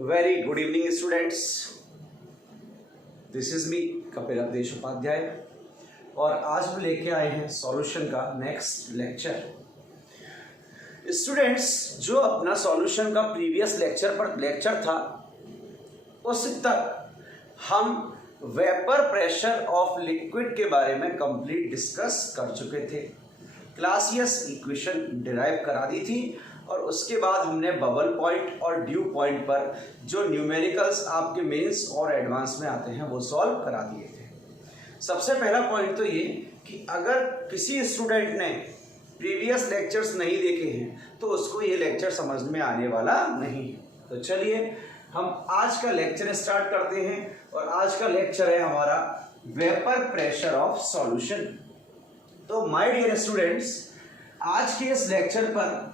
Very good evening, students. This is me, Kapil Awadhesh Upadhyay, और आज हम लेके आए हैं सॉल्यूशन का नेक्स्ट लेक्चर। स्टूडेंट्स, जो अपना सॉल्यूशन का प्रीवियस लेक्चर था, उस तक हम वेपर प्रेशर ऑफ लिक्विड के बारे में कंप्लीट डिस्कस कर चुके थे। क्लासियस इक्वेशन डिराइव करा दी थी और उसके बाद हमने बबल पॉइंट और ड्यू पॉइंट पर जो न्यूमेरिकल्स आपके मेंस और एडवांस में आते हैं वो सॉल्व करा दिए थे। सबसे पहला पॉइंट तो ये कि अगर किसी स्टूडेंट ने प्रीवियस लेक्चर्स नहीं देखे हैं तो उसको ये लेक्चर समझ में आने वाला नहीं है। तो चलिए हम आज का लेक्चर स्टार्ट करते हैं, और आज का लेक्चर है हमारा वेपर प्रेशर ऑफ सॉल्यूशन। तो माय डियर स्टूडेंट्स, आज के इस लेक्चर पर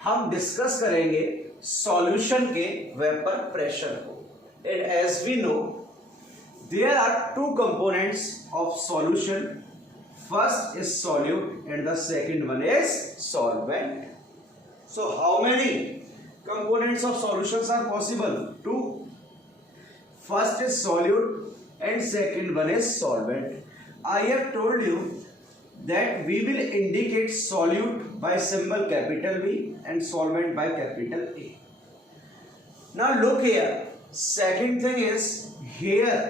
हम डिस्कस करेंगे सॉल्यूशन के वेपर प्रेशर को। And as we know there are two components of solution, first is solute and the second one is solvent. So how many components of solutions are possible? Two. First is solute and second one is solvent. I have told you that we will indicate solute by symbol capital V and solvent by capital A. Now look here. Second thing is here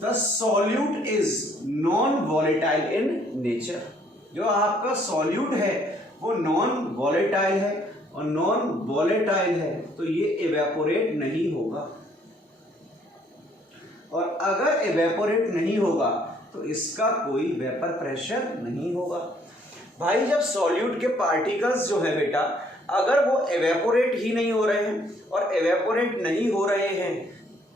the solute is non-volatile in nature. जो आपका solute है वो non volatile है, और non volatile है तो ये evaporate नहीं होगा, और अगर इवेपोरेट नहीं होगा तो इसका कोई वेपर प्रेशर नहीं होगा। भाई जब सॉल्यूट के पार्टिकल्स जो है बेटा, अगर वो इवेपोरेट ही नहीं हो रहे हैं और इवेपोरेट नहीं हो रहे हैं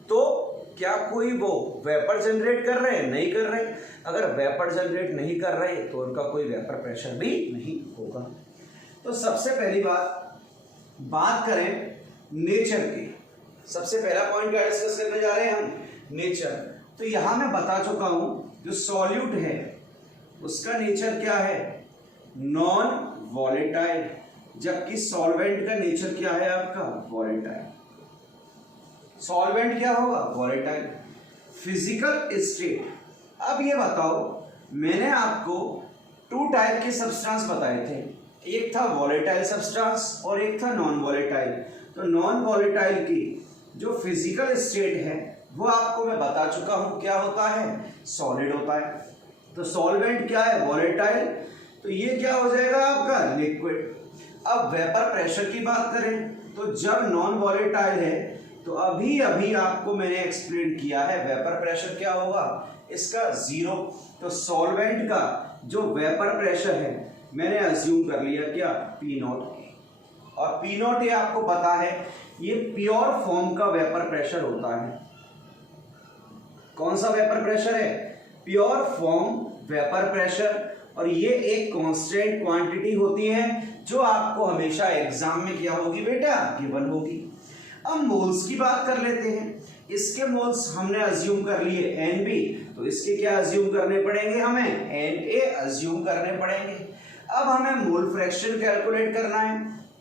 तो क्या कोई वो वेपर जनरेट कर रहे हैं? नहीं कर रहे। अगर वेपर जनरेट नहीं कर रहे तो उनका कोई वेपर प्रेशर भी नहीं होगा। तो सबसे पहली बात करें नेचर की। सबसे पहला पॉइंट क्या डिस्कस करने जा रहे हैं हम? नेचर। तो यहां मैं बता चुका हूं जो सॉल्यूट है उसका नेचर क्या है? नॉन वॉलेटाइल, जबकि सॉल्वेंट का नेचर क्या है आपका? वॉलेटाइल। सॉल्वेंट क्या होगा? वॉलेटाइल। Physical state. अब ये बताओ, मैंने आपको टू टाइप के सब्सटेंस बताए थे, एक था वॉलेटाइल सब्सटेंस और एक था नॉन वॉलेटाइल। तो नॉन वॉलेटाइल की जो फिजिकल स्टेट है वो आपको मैं बता चुका हूं क्या होता है? सॉलिड होता है। तो सॉल्वेंट क्या है? वॉलेटाइल। तो ये क्या हो जाएगा आपका? लिक्विड। अब वेपर प्रेशर की बात करें तो जब नॉन वॉलेटाइल है तो अभी आपको मैंने एक्सप्लेन किया है वेपर प्रेशर क्या होगा? इसका 0। तो सॉल्वेंट का जो वेपर प्रेशर है मैंने अज्यूम कर लिया क्या? P0 A। और P0 A आपको पता है ये प्योर फॉर्म का वेपर प्रेशर होता है। कौन सा वेपर प्रेशर है? Pure form vapour pressure. और ये एक कांस्टेंट क्वांटिटी होती है जो आपको हमेशा एग्जाम में क्या होगी बेटा? गिवन होगी। अब मोल्स की बात कर लेते हैं। इसके मोल्स हमने अज्यूम कर लिए NB, तो इसके क्या अज्यूम करने पड़ेंगे? हमें Na अज्यूम करने पड़ेंगे। अब हमें मोल फ्रैक्शन कैलकुलेट करना है।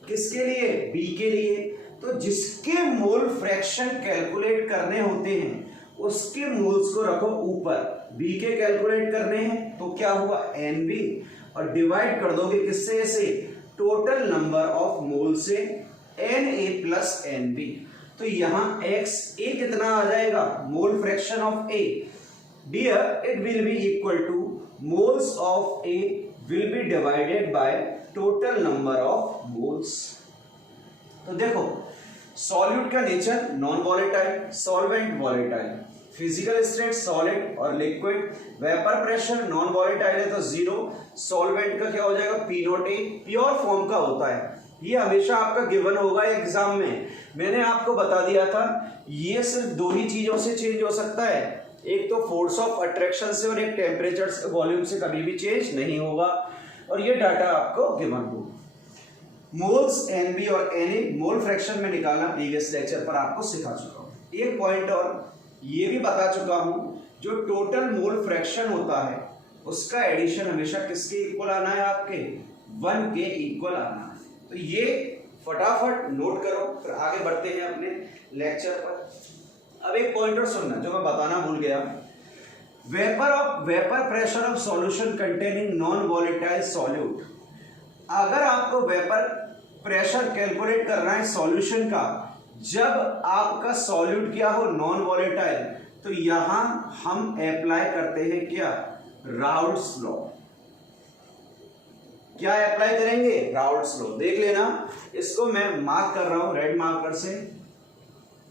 किसके लिए? B के लिए। तो जिसके मोल फ्रैक्शन कैलकुलेट करने होते हैं उसके मोल्स को रखो ऊपर, B के कैलकुलेट करने हैं तो क्या हुआ? NB, और डिवाइड कर दोगे किससे? से टोटल नंबर ऑफ मोल से Na प्लस NB। तो यहां XA कितना आ जाएगा? Mole fraction of A। Dear, it will be equal to moles of A will be divided by total number of moles। तो देखो सॉल्यूट का nature non volatile, solvent volatile, physical state solid और liquid, vapour pressure non volatile है तो 0, solvent का क्या हो जाएगा? P0 A, प्योर फॉर्म का होता है। ये हमेशा आपका गिवन होगा एग्जाम में। मैंने आपको बता दिया था ये सिर्फ दो ही चीजों से चेंज हो सकता है, एक तो फोर्स ऑफ अट्रैक्शन से और एक टेम्परेचर से, वॉल्यूम से कभी भी चेंज नहीं होगा, और ये डाटा आपको गिवन होगा। मोल्स NB और Na मोल फ्रैक्शन में निकालना प्रीवियस लेक्चर पर आपको सिखा चुका हूं। एक पॉइंट और ये भी बता चुका हूं, जो टोटल मोल फ्रैक्शन होता है उसका एडिशन हमेशा किसके इक्वल आना है? आपके 1 के इक्वल आना है। तो ये फटाफट नोट करो, फिर आगे बढ़ते हैं अपने लेक्चर पर। अब एक पॉइंटर सुनना जो मैं बताना भूल गया। Vapour pressure of solution containing non volatile solute. अगर आपको वेपर प्रेशर कैलकुलेट करना है सॉल्यूशन का जब आपका सॉल्यूट क्या हो, नॉन वॉलेटाइल, तो यहां हम अप्लाई करते हैं क्या, राउल्ट्स लॉ। क्या अप्लाई करेंगे, राउल्ट्स लॉ। देख लेना, इसको मैं मार्क कर रहा हूं रेड मार्कर से।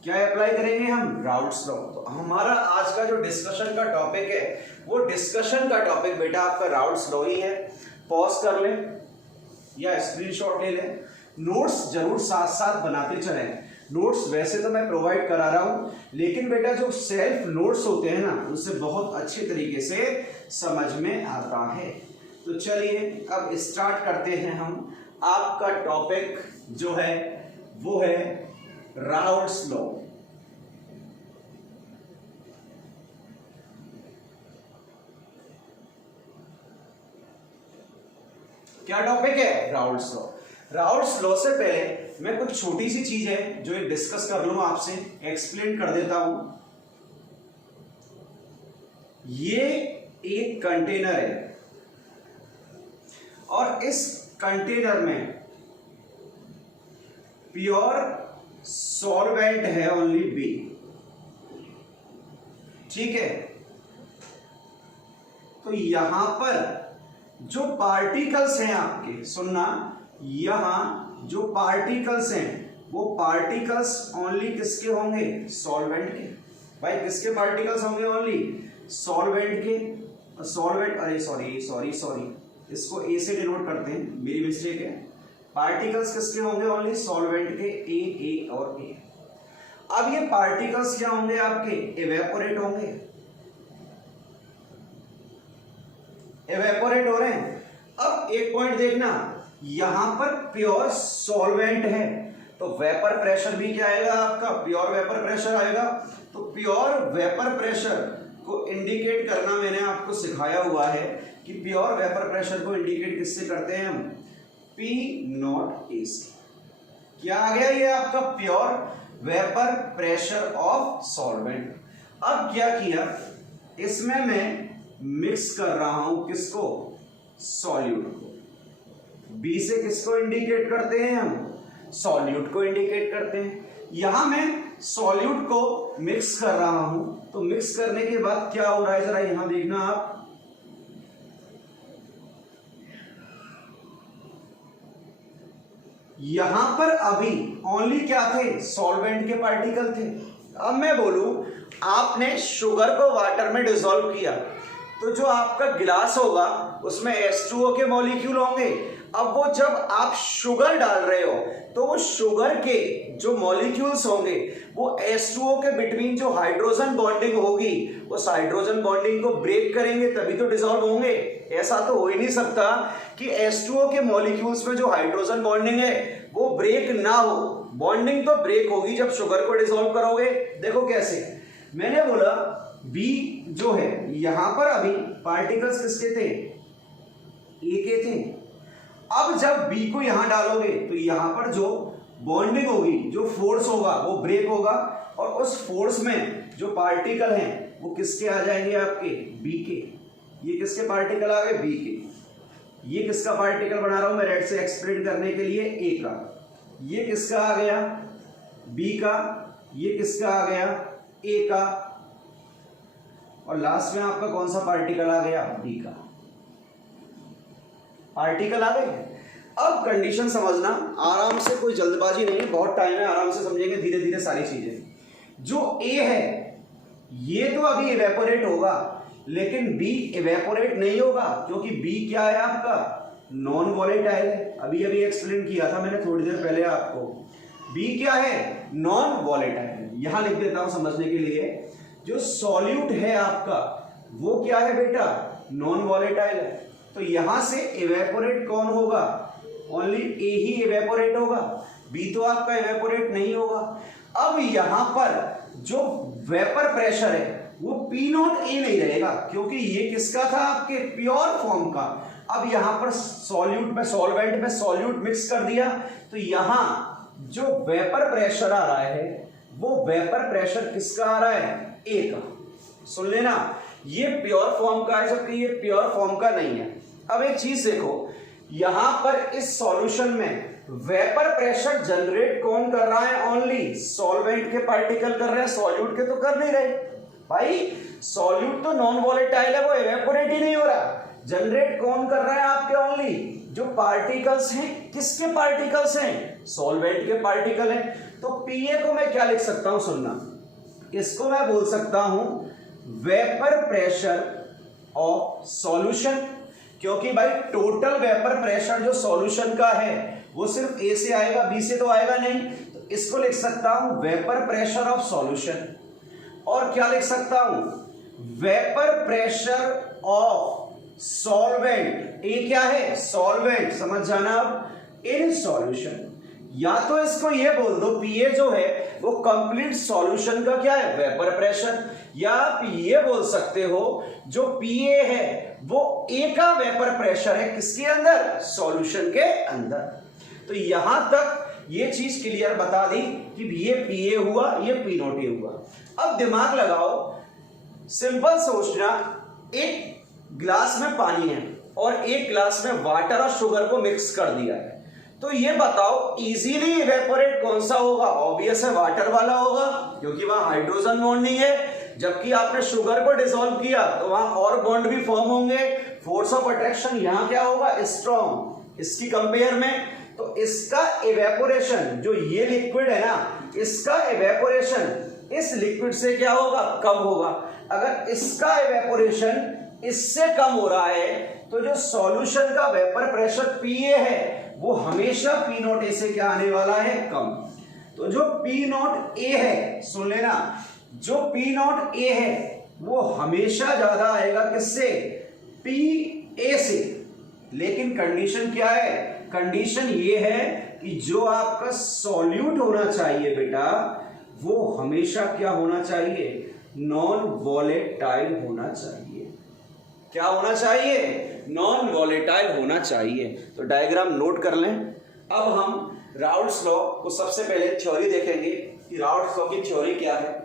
क्या अप्लाई करेंगे हम, राउल्ट्स लॉ। तो हमारा आज का जो डिस्कशन का टॉपिक है वो डिस्कशन का टॉपिक बेटा आपका राउल्ट्स लॉ ही है। पॉज कर ले या स्क्रीनशॉट ले ले, नोट्स जरूर साथ साथ बनाते चलें। नोट्स वैसे तो मैं प्रोवाइड करा रहा हूं, लेकिन बेटा जो सेल्फ नोट्स होते हैं ना उनसे बहुत अच्छे तरीके से समझ में आता है। तो चलिए अब स्टार्ट करते हैं हम। आपका टॉपिक जो है वो है राउल्ट्स लॉ। क्या टॉपिक है, राउल्ट्स लॉ। राउल्ट्स लॉ से पहले मैं कुछ छोटी सी चीज है जो डिस्कस कर लूं आपसे, एक्सप्लेन कर देता हूं। ये एक कंटेनर है और इस कंटेनर में प्योर सॉल्वेंट है ओनली बी, ठीक है। तो यहां पर जो पार्टिकल्स हैं आपके, सुनना, यहां जो पार्टिकल्स हैं वो पार्टिकल्स ओनली किसके होंगे, सॉल्वेंट के। भाई किसके पार्टिकल्स होंगे, ओनली सॉल्वेंट के। सॉल्वेंट, अरे सॉरी इसको ए से डिनोट करते हैं, मेरी मिस्टेक है। पार्टिकल्स किसके होंगे, ओनली सॉल्वेंट के, ए और ए। अब ये पार्टिकल्स क्या होंगे आपके, इवेपोरेट होंगे, इवेपोरेट हो रहे हैं। अब एक पॉइंट देखना, यहां पर प्योर सॉल्वेंट है तो वेपर प्रेशर भी क्या आएगा आपका, प्योर वेपर प्रेशर आएगा। तो प्योर वेपर प्रेशर को इंडिकेट करना मैंने आपको सिखाया हुआ है कि प्योर वेपर प्रेशर को इंडिकेट किससे करते हैं हम, P नॉट AC। क्या आ गया ये आपका pure vapour pressure of solvent. अब क्या किया, इसमें मैं मिक्स कर रहा हूं किसको, सॉल्यूट को। बी से किसको इंडिकेट करते हैं हम, सॉल्यूट को इंडिकेट करते हैं। यहां मैं सॉल्यूट को मिक्स कर रहा हूं, तो मिक्स करने के बाद क्या हो रहा है जरा यहां देखना आप, यहां पर अभी ओनली क्या थे, सॉल्वेंट के पार्टिकल थे। अब मैं बोलूं आपने शुगर को वाटर में डिसॉल्व किया तो जो आपका गिलास होगा उसमें H2O के मॉलिक्यूल होंगे। अब वो जब आप शुगर डाल रहे हो तो वो शुगर के जो मॉलिक्यूल्स होंगे वो H2O के बिटवीन जो हाइड्रोजन बॉन्डिंग होगी उस हाइड्रोजन बॉन्डिंग को ब्रेक करेंगे तभी तो डिसॉल्व होंगे। ऐसा तो हो ही नहीं सकता कि H2O के मॉलिक्यूल्स में जो हाइड्रोजन बॉन्डिंग है वो ब्रेक ना हो। बॉन्डिंग तो ब्रेक होगी जब शुगर को डिसॉल्व करोगे। देखो कैसे, मैंने बोला बी जो है यहां पर अभी पार्टिकल्स किसके थे, ए के थे। अब जब बी को यहां डालोगे तो यहां पर जो बॉन्डिंग होगी, जो फोर्स होगा वो ब्रेक होगा और उस फोर्स में जो पार्टिकल हैं वो किसके आ जाएंगे आपके, बी के। ये किसके पार्टिकल आ गए, बी के। ये किसका पार्टिकल बना रहा हूं मैं रेड से एक्सप्लेन करने के लिए, ए का। ये किसका आ गया, बी का। ये किसका आ गया, ए का। और लास्ट में आपका कौन सा पार्टिकल आ गया, डी का। पार्टिकल आ गए। अब कंडीशन समझना आराम से, कोई जल्दबाजी नहीं है, बहुत टाइम है, आराम से समझेंगे धीरे धीरे सारी चीजें। जो ए है ये तो अभी इवेपोरेट होगा लेकिन बी इवेपोरेट नहीं होगा क्योंकि बी क्या है आपका, नॉन वॉलेटाइल है। अभी एक्सप्लेन किया था मैंने थोड़ी देर पहले आपको। बी क्या है, नॉन वॉलेटाइल। यहां लिख देता हूं समझने के लिए, जो सॉल्यूट है आपका वो क्या है बेटा, नॉन वॉलेटाइल है। तो यहां से इवेपोरेट कौन होगा, ओनली ए ही इवेपोरेट होगा, बी तो आपका इवेपोरेट नहीं होगा। अब यहां पर जो वेपर प्रेशर है वो P नॉट ए नहीं रहेगा क्योंकि ये किसका था, आपके प्योर फॉर्म का। अब यहां पर सॉल्यूट में सॉल्वेंट में सॉल्यूट मिक्स कर दिया, तो यहां जो वेपर प्रेशर आ रहा है वो वेपर प्रेशर किसका आ रहा है, ए का। सुन लेना, ये प्योर फॉर्म का है जबकि ये प्योर फॉर्म का नहीं है। अब एक चीज देखो, यहां पर इस सॉल्यूशन में वेपर प्रेशर जनरेट कौन कर रहा है, ओनली सॉल्वेंट के पार्टिकल कर रहे हैं, सॉल्यूट के तो कर नहीं रहे भाई। सॉल्यूट तो नॉन वॉलेटाइल है, वो इवेपोरेट ही नहीं हो रहा। जनरेट कौन कर रहा है आपके, ओनली जो पार्टिकल्स हैं। किसके पार्टिकल्स हैं, सॉल्वेंट के पार्टिकल हैं। तो पीए को मैं क्या लिख सकता हूं, सुनना, इसको मैं बोल सकता हूं वेपर प्रेशर ऑफ सॉल्यूशन, क्योंकि भाई टोटल वेपर प्रेशर जो सॉल्यूशन का है वो सिर्फ ए से आएगा, बी से तो आएगा नहीं। तो इसको लिख सकता हूं वेपर प्रेशर ऑफ सॉल्यूशन। और क्या लिख सकता हूं, वेपर प्रेशर ऑफ सॉल्वेंट। ए क्या है, सॉल्वेंट, समझ जाना अब, इन सॉल्यूशन। या तो इसको ये बोल दो पीए जो है वो कंप्लीट सॉल्यूशन का क्या है, वेपर प्रेशर। या आप ये बोल सकते हो जो पीए है वो ए का वेपर प्रेशर है, किसके अंदर, सॉल्यूशन के अंदर। तो यहां तक ये चीज क्लियर बता दी कि ये पीए हुआ, ये पी नॉट ए हुआ। अब दिमाग लगाओ, सिंपल सोचना, एक ग्लास में पानी है और एक ग्लास में वाटर और शुगर को मिक्स कर दिया है, तो ये बताओ इजीली इवेपोरेट कौन सा होगा, ऑब्वियस है वाटर वाला होगा, क्योंकि वहां हाइड्रोजन बॉन्ड नहीं है। जबकि आपने शुगर को डिसॉल्व किया तो वहां और बॉन्ड भी फॉर्म होंगे, फोर्स ऑफ अट्रैक्शन यहां क्या होगा, स्ट्रॉन्ग, इसकी कंपेयर में। तो इसका इवेपोरेशन, जो ये लिक्विड है ना, इसका इवेपोरेशन इस लिक्विड से क्या होगा, कम होगा। अगर इसका इवेपोरेशन इससे कम हो रहा है तो जो सॉल्यूशन का वेपर प्रेशर पीए है वो हमेशा पी नॉट ए से क्या आने वाला है, कम। तो जो पी नॉट ए है, सुन लेना, जो पी नॉट ए है वो हमेशा ज्यादा आएगा किससे, पी ए से। लेकिन कंडीशन क्या है, कंडीशन ये है कि जो आपका सॉल्यूट होना चाहिए बेटा वो हमेशा क्या होना चाहिए, नॉन वॉलेटाइल होना चाहिए। क्या होना चाहिए, नॉन वॉलेटाइल होना चाहिए। तो डायग्राम नोट कर लें। अब हम राउल्ट्स लॉ को सबसे पहले थ्योरी देखेंगे कि राउल्ट्स लॉ की थ्योरी क्या है।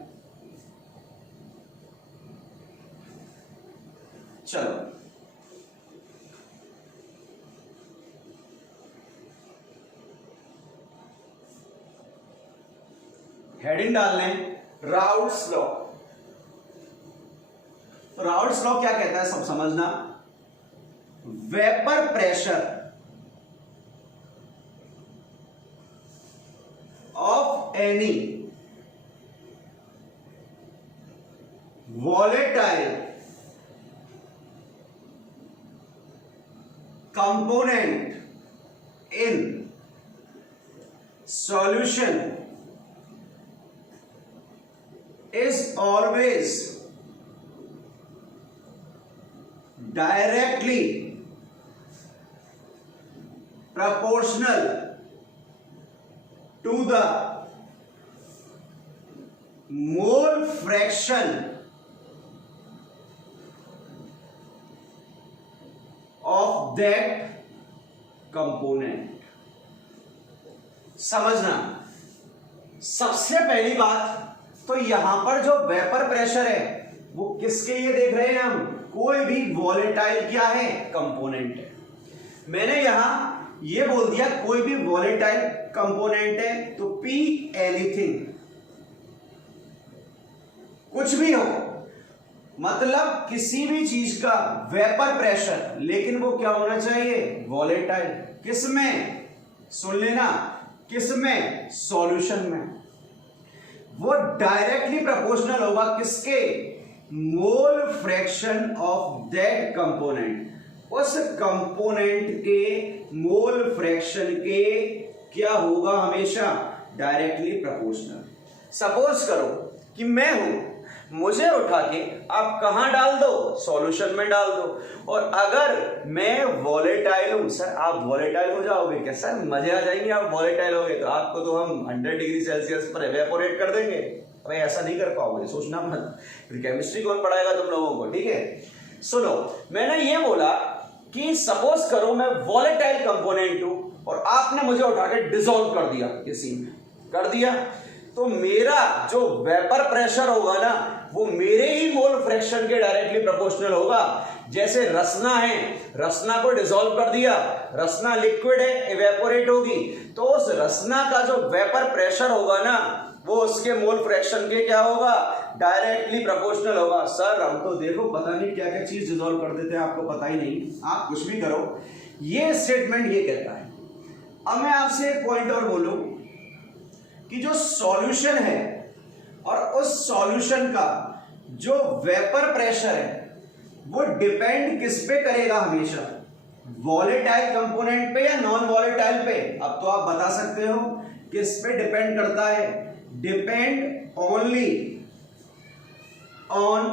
चलो, हेडिंग डाल लें, राउल्ट्स लॉ। तो राउल्ट्स लॉ क्या कहता है, सब समझना, vapour pressure of any volatile component in solution is always directly proportional to the mole fraction of that component। समझना, सबसे पहली बात तो यहां पर जो वेपर प्रेशर है वो किसके लिए देख रहे हैं हम, कोई भी वॉलेटाइल क्या है, कंपोनेंट है। मैंने यहां ये बोल दिया कोई भी वॉलेटाइल कंपोनेंट है, तो पी एनीथिंग, कुछ भी हो, मतलब किसी भी चीज का वेपर प्रेशर, लेकिन वो क्या होना चाहिए, वॉलेटाइल। किसमें, सुन लेना, किसमें, सॉल्यूशन में। वो डायरेक्टली प्रोपोर्शनल होगा किसके, मोल फ्रैक्शन ऑफ दैट कंपोनेंट, उस कंपोनेंट के मोल फ्रैक्शन के क्या होगा, हमेशा डायरेक्टली प्रोपोर्शनल। सपोज करो कि मैं हूं, मुझे उठा के आप कहां डाल दो, सॉल्यूशन में डाल दो, और अगर मैं वॉलेटाइल हूं, सर आप वॉलेटाइल हो जाओगे क्या, सर मजे आ जाएंगे, आप वॉलेटाइल हो गए तो आपको तो हम 100 डिग्री सेल्सियस पर एवेपोरेट कर देंगे। अरे ऐसा नहीं कर पाओगे, सोचना मत, फिर केमिस्ट्री कौन पढ़ाएगा तुम लोगों को, ठीक है। सुनो, मैंने ये बोला कि सपोज करो मैं वॉलेटाइल कंपोनेंट हूं और आपने मुझे उठा के डिसॉल्व कर दिया किसी में, कर दिया, तो मेरा जो वेपर प्रेशर होगा ना वो मेरे ही मोल फ्रैक्शन के डायरेक्टली प्रोपोर्शनल होगा। जैसे रसना है, रसना को डिसॉल्व कर दिया, रसना लिक्विड है, इवेपोरेट होगी, तो उस रसना का जो वेपर प्रेशर होगा ना वो उसके मोल फ्रैक्शन के क्या होगा, डायरेक्टली प्रोपोर्शनल होगा। सर हम तो देखो पता नहीं क्या क्या चीज डिसॉल्व कर देते हैं, आपको पता ही नहीं, आप कुछ भी करो, ये स्टेटमेंट ये कहता है। अब मैं आपसे एक पॉइंट और बोलूं कि जो सॉल्यूशन है और उस सॉल्यूशन का जो वेपर प्रेशर है वो डिपेंड किस पे करेगा हमेशा, वॉलेटाइल कंपोनेंट पे या नॉन वॉलेटाइल पे। अब तो आप बता सकते हो किस पे डिपेंड करता है, depend only on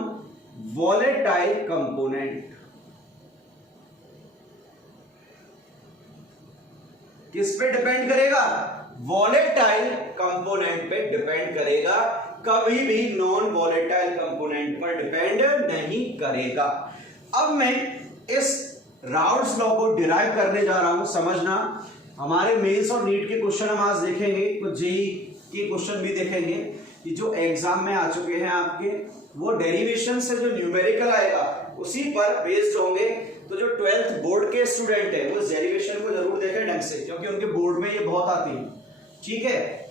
volatile component. किस पे डिपेंड करेगा, वॉलेटाइल कंपोनेंट पे डिपेंड करेगा, कभी भी नॉन वॉलेटाइल कंपोनेंट पर डिपेंड नहीं करेगा। अब मैं इस राउल्ट्स लॉ को डिराइव करने जा रहा हूं, समझना। हमारे मेंस और नीट के क्वेश्चन हम आज देखेंगे, कुछ जेईई के क्वेश्चन भी देखेंगे कि जो एग्जाम में आ चुके हैं आपके, वो डेरिवेशन से जो न्यूमेरिकल आएगा उसी पर बेस्ड होंगे। तो जो 12th बोर्ड के स्टूडेंट है वो डेरिवेशन को जरूर देखें ढंग से, क्योंकि उनके बोर्ड में ये बहुत आती है। ठीक है,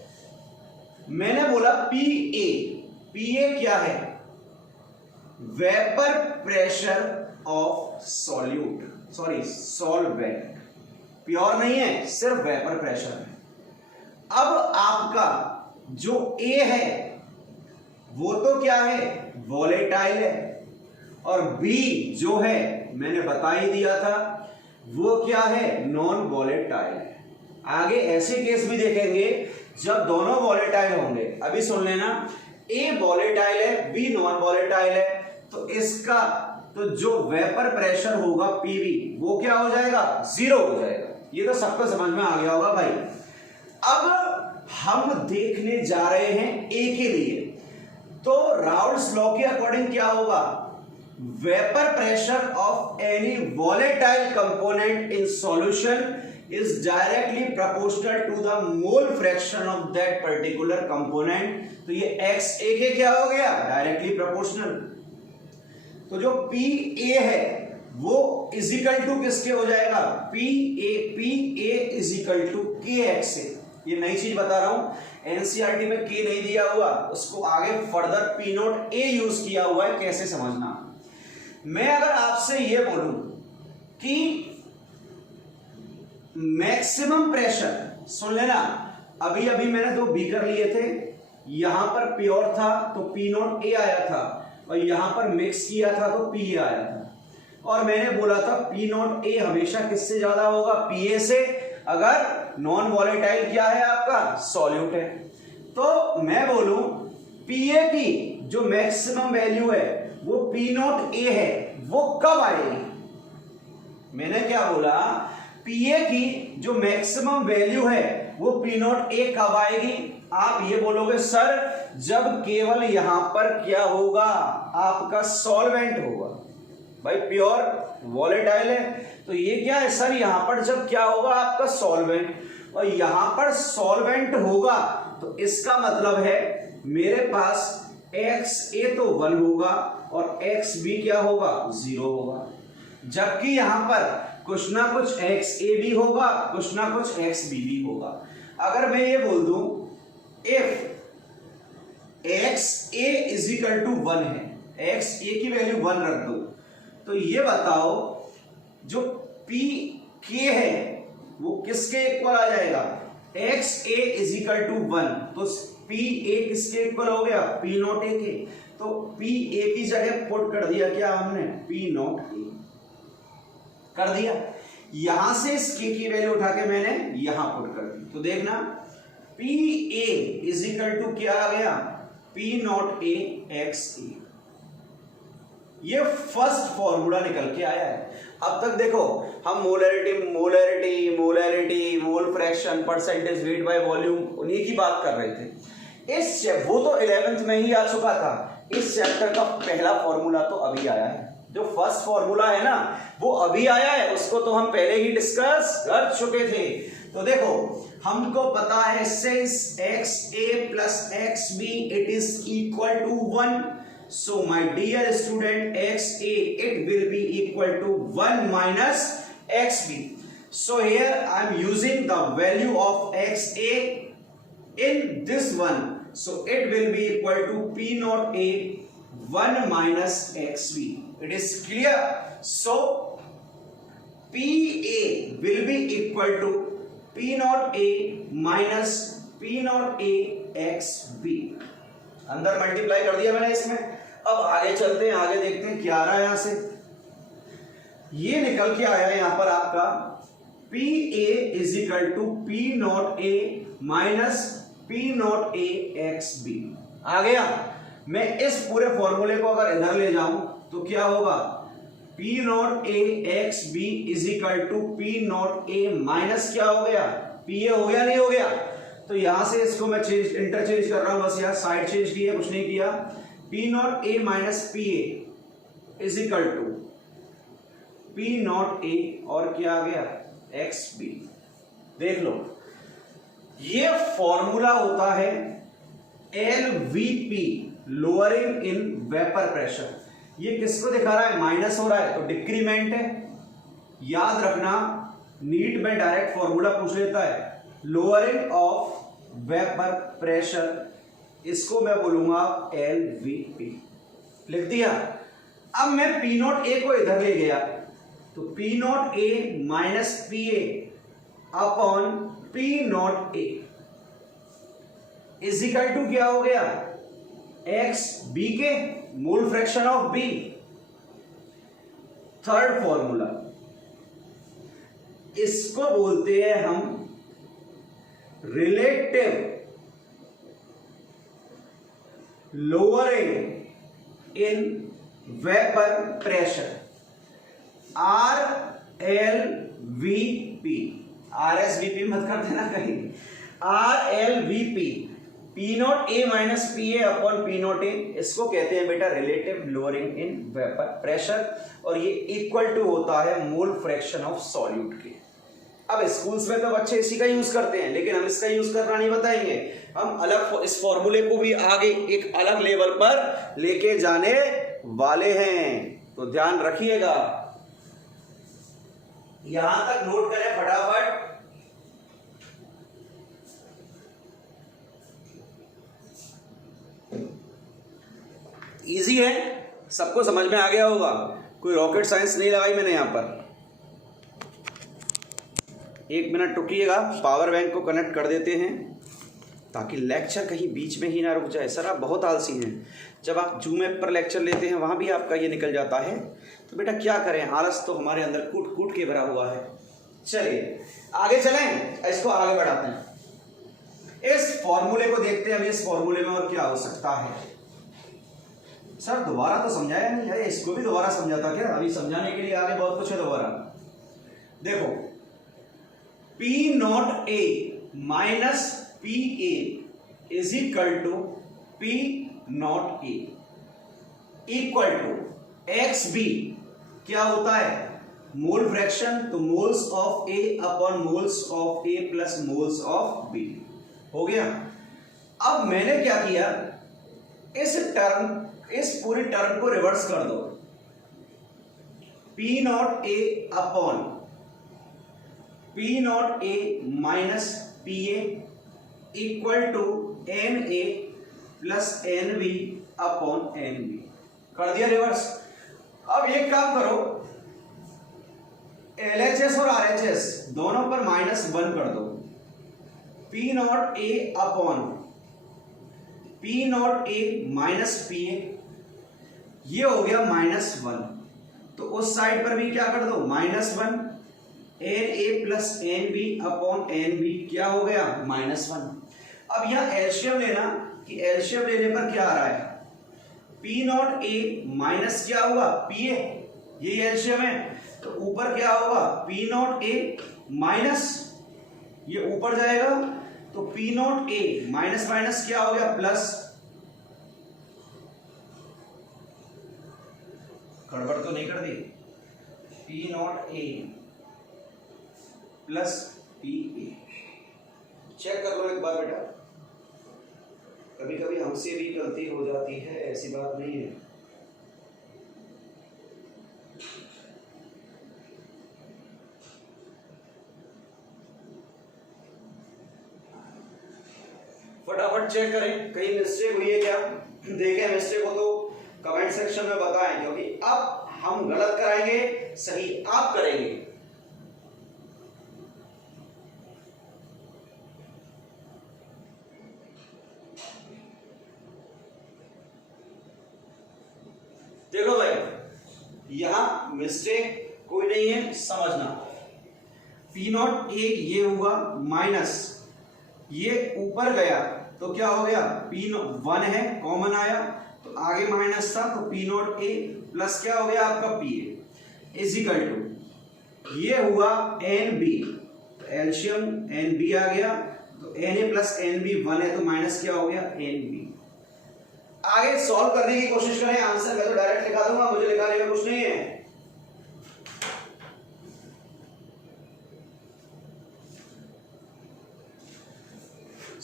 मैंने बोला पीए, पीए क्या है, vapour pressure of solute, sorry solvent, pure नहीं है, सिर्फ वेपर प्रेशर है। अब आपका जो ए है वो तो क्या है, वॉलेटाइल है, और बी जो है मैंने बता ही दिया था वो क्या है, नॉन वॉलेटाइल है। आगे ऐसे केस भी देखेंगे जब दोनों वॉलेटाइल होंगे। अभी सुन लेना, ए वॉलेटाइल है, बी नॉन वॉलेटाइल है, तो इसका तो जो वेपर प्रेशर होगा पीवी वो क्या हो जाएगा, जीरो हो जाएगा। ये तो सबको समझ में आ गया होगा भाई। अब हम देखने जा रहे हैं ए के लिए, तो राउल्ट्स लॉ के अकॉर्डिंग क्या होगा, vapour pressure of any volatile component in solution is directly proportional to the mole fraction of that particular component। तो ये x a के क्या हो गया, डायरेक्टली प्रोपोर्शनल। तो जो पी ए है वो इजिकल टू किसके हो जाएगा, पी ए इजिकल टू के एक्स से। ये नई चीज बता रहा हूं, एनसीईआरटी में के नहीं दिया हुआ, उसको आगे फर्दर पी नोट ए यूज किया हुआ है, कैसे समझना। मैं अगर आपसे ये बोलूं कि मैक्सिमम प्रेशर, सुन लेना, अभी अभी मैंने दो बीकर लिए थे, यहां पर प्योर था तो पी नॉट ए आया था, और यहां पर मिक्स किया था तो पी ए आया था, और मैंने बोला था पी नॉट ए हमेशा किससे ज्यादा होगा, पी ए से, अगर नॉन वॉलेटाइल क्या है आपका, सॉल्यूट है। तो मैं बोलूं पी ए की जो मैक्सिमम वैल्यू है वो पी नॉट ए है, वो कब आएगी, मैंने क्या बोला, पीए की जो मैक्सिमम वैल्यू है वो पी नॉट ए कब आएगी। आप ये बोलोगे सर जब केवल यहां पर क्या होगा, आपका सॉल्वेंट होगा। भाई प्योर वॉलेटाइल है तो ये क्या है सर, यहां पर जब क्या होगा आपका सॉल्वेंट, और यहां पर सॉल्वेंट होगा तो इसका मतलब है मेरे पास एक्स ए तो 1 होगा और एक्स बी क्या होगा, 0 होगा। जबकि यहां पर कुछ ना कुछ एक्स ए भी होगा, कुछ ना कुछ एक्स बी भी होगा। अगर मैं ये बोल दूं if X A is equal to 1 है, एक्स ए की वैल्यू 1 रख दो, तो ये बताओ जो पी के है वो किसके इक्वल आ जाएगा, X A is equal to 1, तो पी ए किसके इक्वल हो गया, पी नॉट ए के। तो पी ए की जगह पुट कर दिया क्या हमने, पी नॉट ए कर दिया, यहां से इस के की वैल्यू उठा के मैंने यहां पुट कर दी। तो देखना P A is equal to क्या आ गया, P not A X A. ये फर्स्ट फॉर्मूला निकल के आया है। अब तक देखो हम molarity molarity molarity mole fraction percentage weight by volume उन्हीं की बात कर रहे थे। वो तो 11th में ही आ चुका था, इस चैप्टर का पहला फॉर्मूला तो अभी आया है, जो फर्स्ट फॉर्मूला है ना वो अभी आया है, उसको तो हम पहले ही डिस्कस कर चुके थे। तो देखो हमको पता है since X A plus X B it is equal to 1, so my dear student xa it will be equal to 1 minus xb. So here I am using the value of xa in this one, so it will be equal to p naught a 1 minus xb. It is clear? So pa will be equal to p naught a minus p naught a xb. अंदर multiply कर दिया मैंने इसमें। अब आगे चलते हैं, आगे देखते हैं क्या आ रहा है यहां से। ये निकल के आया यहां पर आपका P A is equal to P not A minus P not A X B आ गया। मैं इस पूरे फॉर्मूले को अगर इधर ले जाऊं तो क्या होगा, P not A X B is equal to P not A minus क्या हो गया, पी ए हो गया नहीं हो गया। तो यहां से इसको मैं इंटरचेंज कर रहा हूं, बस यहां साइड चेंज की है, कुछ नहीं किया। P not A minus P A is equal to P not A और क्या आ गया, एक्स बी। देख लो ये फॉर्मूला होता है LVP, lowering in vapour pressure. ये किसको दिखा रहा है, माइनस हो रहा है तो डिक्रीमेंट है। याद रखना नीट में डायरेक्ट फॉर्मूला पूछ लेता है, लोअरिंग ऑफ वेपर प्रेशर, इसको मैं बोलूंगा LVP। लिख दिया। अब मैं P नॉट ए को इधर ले गया तो P naught A minus P A upon P naught A is equal to क्या हो गया, एक्स बी के mole fraction of B. Third formula, इसको बोलते हैं हम relative lowering in vapour pressure, RLVP। RSVP मत कर देना कहीं, RLVP, P naught A minus P A upon P not A, इसको कहते हैं बेटा relative lowering in vapour pressure, और ये इक्वल टू होता है मोल फ्रैक्शन ऑफ सॉल्यूट के। अब स्कूल्स में तो बच्चे इसी का यूज करते हैं, लेकिन हम इसका यूज करना नहीं बताएंगे। हम अलग इस फॉर्मूले को भी आगे एक अलग लेवल पर लेके जाने वाले हैं, तो ध्यान रखिएगा। यहां तक नोट करें फटाफट। इजी है, सबको समझ में आ गया होगा, कोई रॉकेट साइंस नहीं लगाई मैंने यहां पर। एक मिनट रुकिएगा, पावर बैंक को कनेक्ट कर देते हैं ताकि लेक्चर कहीं बीच में ही ना रुक जाए। सर आप बहुत आलसी हैं, जब आप जूम ऐप पर लेक्चर लेते हैं वहाँ भी आपका ये निकल जाता है, तो बेटा क्या करें, आलस तो हमारे अंदर कूट कूट के भरा हुआ है। चलिए आगे चलें, इसको आगे बढ़ाते हैं। इस फॉर्मूले को देखते हैं, अभी इस फॉर्मूले में और क्या हो सकता है। सर दोबारा तो समझाया नहीं है, इसको भी दोबारा समझाता क्या, अभी समझाने के लिए आगे बहुत कुछ है दोबारा। देखो P not A minus P A is equal to P not A equal to X B क्या होता है, मोल फ्रैक्शन, तो moles of A upon moles of A plus moles of B हो गया। अब मैंने क्या किया, इस पूरी टर्म को रिवर्स कर दो, P not A upon P not A minus P A equal to N A plus N B upon N B, कर दिया रिवर्स। अब एक काम करो, LHS और RHS दोनों पर -1 कर दो, P not A upon P not A minus P ए, ये हो गया -1, तो उस साइड पर भी क्या कर दो -1, N A plus N B upon N B क्या हो गया -1। अब यहां एलसीएम लेना, कि एलसीएम लेने पर क्या आ रहा है, पी नॉट ए माइनस क्या हुआ पी ए, ये एलसीएम है, तो ऊपर क्या होगा पी नॉट ए माइनस, ये ऊपर जाएगा तो P not A minus minus क्या हो गया प्लस, गड़बड़ तो नहीं कर दी? P not A plus P A. Check कर लो एक बार बेटा, कभी कभी हमसे भी गलती हो जाती है, ऐसी बात नहीं है। फटाफट चेक करें कहीं मिस्टेक हुई है क्या, देखें मिस्टेक हो तो कमेंट सेक्शन में बताएं, क्योंकि अब हम गलत कराएंगे, सही आप करेंगे। देखो भाई, यहां मिस्टेक कोई नहीं है, समझना। पी नॉट ए ये हुआ माइनस, ये ऊपर गया तो क्या हो गया, पी नॉट 1 है कॉमन आया तो आगे माइनस था, तो पी नॉट ए प्लस क्या हो गया आपका P A is equal to, ये हुआ एन बी, एल्शियम एन बी आ गया, तो N A plus N B 1 है तो माइनस क्या हो गया एन बी। आगे सॉल्व करने की कोशिश करें, आंसर मैं तो डायरेक्ट लिखा दूंगा, मुझे लिखाने में कुछ नहीं है।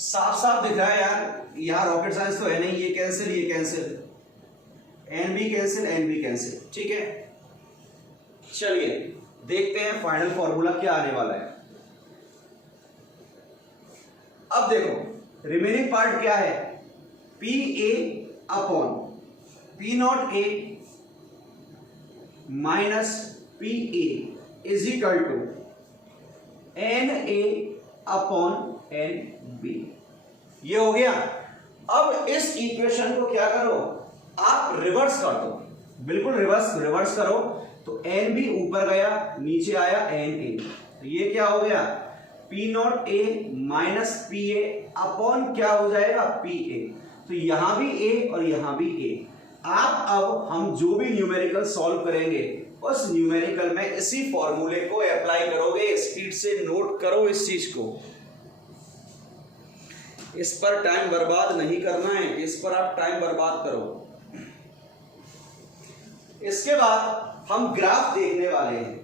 साफ साफ दिख रहा है यार, यहां रॉकेट साइंस तो है नहीं, ये कैंसिल ये cancel, N B cancel N B cancel, ठीक है। चलिए देखते हैं फाइनल फॉर्मूला क्या आने वाला है। अब देखो रिमेनिंग पार्ट क्या है, P A upon P not A minus P A is equal to N A upon N B, ये हो गया। अब इस इक्वेशन को क्या करो, आप रिवर्स कर दो, बिल्कुल रिवर्स करो, तो एन बी ऊपर गया नीचे आया एन ए, तो ये क्या हो गया P not A minus P A upon क्या हो जाएगा पी ए, तो यहां भी ए और यहां भी ए। आप अब हम जो भी न्यूमेरिकल सॉल्व करेंगे उस न्यूमेरिकल में इसी फॉर्मूले को अप्लाई करोगे। स्पीड से नोट करो इस चीज को, इस पर टाइम बर्बाद नहीं करना है, इस पर आप टाइम बर्बाद करो। इसके बाद हम ग्राफ देखने वाले हैं,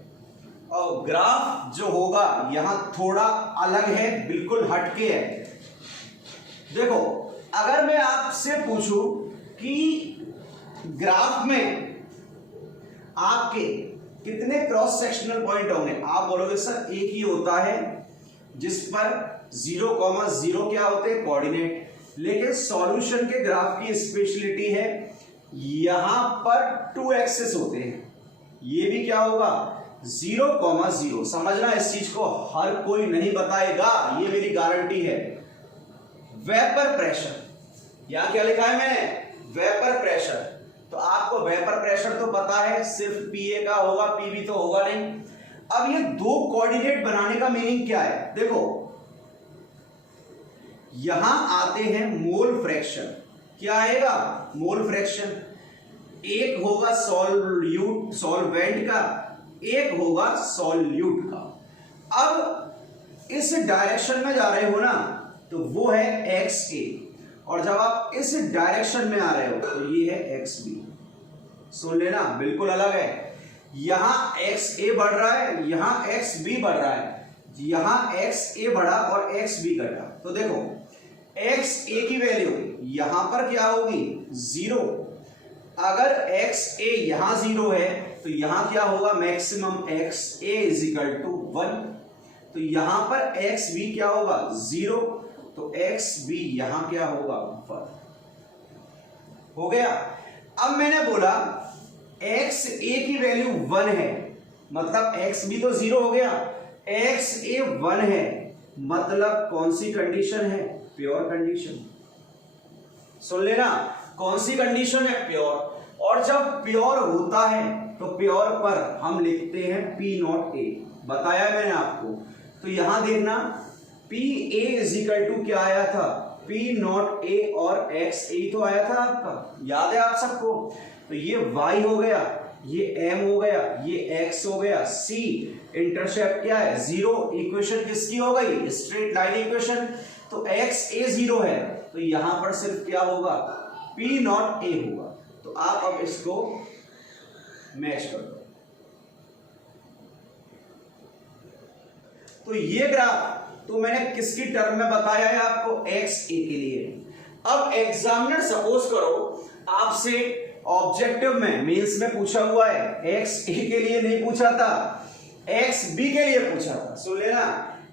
और ग्राफ जो होगा यहां थोड़ा अलग है, बिल्कुल हटके है। देखो अगर मैं आपसे पूछूं कि ग्राफ में आपके कितने क्रॉस सेक्शनल पॉइंट होंगे, आप बोलोगे सर एक ही होता है जिस पर 0,0 क्या होते हैं कोऑर्डिनेट, लेकिन सॉल्यूशन के ग्राफ की स्पेशलिटी है यहां पर 2 एक्सिस होते हैं, ये भी क्या होगा 0,0। समझना इस चीज को, हर कोई नहीं बताएगा, ये मेरी गारंटी है। वेपर प्रेशर, यहां क्या लिखा है मैंने वेपर प्रेशर, तो आपको वेपर प्रेशर तो पता है सिर्फ पीए का होगा, पीबी तो होगा नहीं। अब ये 2 कोऑर्डिनेट बनाने का मीनिंग क्या है, देखो यहां आते हैं मोल फ्रैक्शन, क्या आएगा मोल फ्रैक्शन, एक होगा सॉल्वेंट का, एक होगा सॉल्यूट का। अब इस डायरेक्शन में जा रहे हो ना तो वो है एक्स ए, और जब आप इस डायरेक्शन में आ रहे हो तो ये है एक्स बी। सुन लेना बिल्कुल अलग है, यहां एक्स ए बढ़ रहा है, यहां एक्स बी बढ़ रहा है, यहां एक्स ए बढ़ा और एक्स बी घटा। तो देखो एक्स ए की वैल्यू यहां पर क्या होगी 0, अगर एक्स ए यहां 0 है तो यहां क्या होगा maximum X A is equal to 1, तो यहां पर एक्स बी क्या होगा 0, तो एक्स बी यहां क्या होगा 1 हो गया। अब मैंने बोला एक्स ए की वैल्यू 1 है, मतलब एक्स बी तो 0 हो गया, एक्स ए 1 है, मतलब कौन सी कंडीशन है प्योर कंडीशन। सुन लेना कौन सी कंडीशन है प्योर, और जब प्योर होता है तो प्योर पर हम लिखते हैं पी नॉट ए, बताया मैंने आपको। तो यहां देखना P A is equal to क्या आया था पी नॉट ए, और एक्स ए तो आया था आपका, याद है आप सबको। तो ये y हो गया, ये m हो गया, ये x हो गया, c इंटरसेप्ट क्या है 0। इक्वेशन किसकी हो गई स्ट्रेट लाइन इक्वेशन, तो x a 0 है तो यहां पर सिर्फ क्या होगा p नॉट a होगा। तो आप अब इसको मैच कर दो। तो ये ग्राफ तो मैंने किसकी टर्म में बताया है आपको, एक्स ए के लिए। अब एग्जामिनर सपोज करो आपसे ऑब्जेक्टिव में मेंस में पूछा हुआ है, एक्स ए के लिए नहीं पूछा था, एक्स बी के लिए पूछा था। सुन लेना,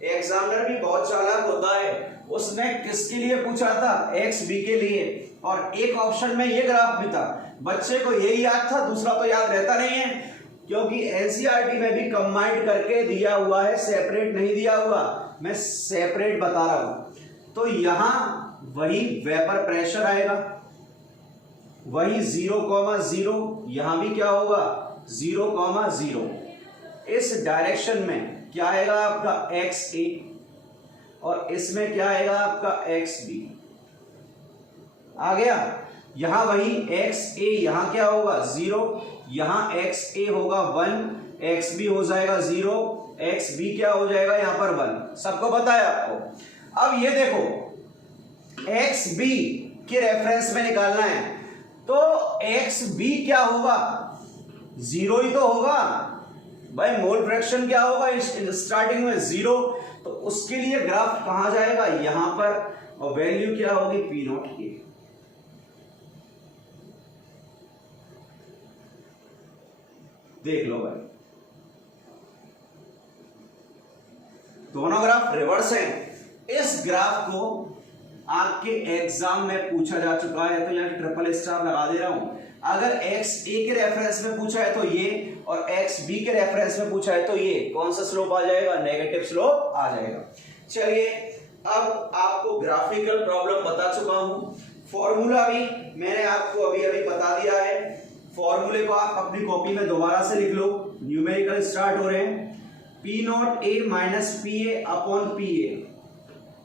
एग्जामिनर भी बहुत चालाक होता है, उसने किसके लिए पूछा था, एक्स बी के लिए, और एक ऑप्शन में ये ग्राफ भी था। बच्चे को यही याद था, दूसरा तो याद रहता नहीं है, क्योंकि एनसीईआरटी में भी कंबाइंड करके दिया हुआ है, सेपरेट नहीं दिया हुआ। मैं सेपरेट बता रहा हूं। तो यहां वही वेपर प्रेशर आएगा, वही 0,0, यहां भी क्या होगा 0,0। इस डायरेक्शन में क्या आएगा आपका एक्स ए, और इसमें क्या आएगा आपका एक्स बी। आ गया, यहां वही एक्स ए, यहां क्या होगा 0, यहां एक्स ए होगा 1, एक्स बी हो जाएगा 0, एक्स बी क्या हो जाएगा यहां पर 1। सबको पता है आपको। अब ये देखो एक्स बी के रेफरेंस में निकालना है, तो एक्स बी क्या होगा 0 ही तो होगा भाई। मोल फ्रैक्शन क्या होगा स्टार्टिंग में 0, तो उसके लिए ग्राफ कहां जाएगा यहां पर, और वैल्यू क्या होगी पी नॉट की। देख लो भाई, दोनों ग्राफ रिवर्स हैं। इस ग्राफ को आपके एग्जाम में पूछा जा चुका है, तो यहां ट्रिपल स्टार लगा दे रहा हूं। अगर एक्स ए के रेफरेंस में पूछा है तो ये, और एक्स बी के रेफरेंस में पूछा है तो ये, कौन सा स्लोप आ जाएगा, नेगेटिव स्लोप आ जाएगा। चलिए, अब आपको ग्राफिकल प्रॉब्लम बता चुका हूं, फॉर्मूला भी मैंने आपको अभी अभी बता दिया है। फॉर्मूले को आप अपनी कॉपी में दोबारा से लिख लो। न्यूमेरिकल स्टार्ट हो रहे हैं, P not A minus P A upon P ए।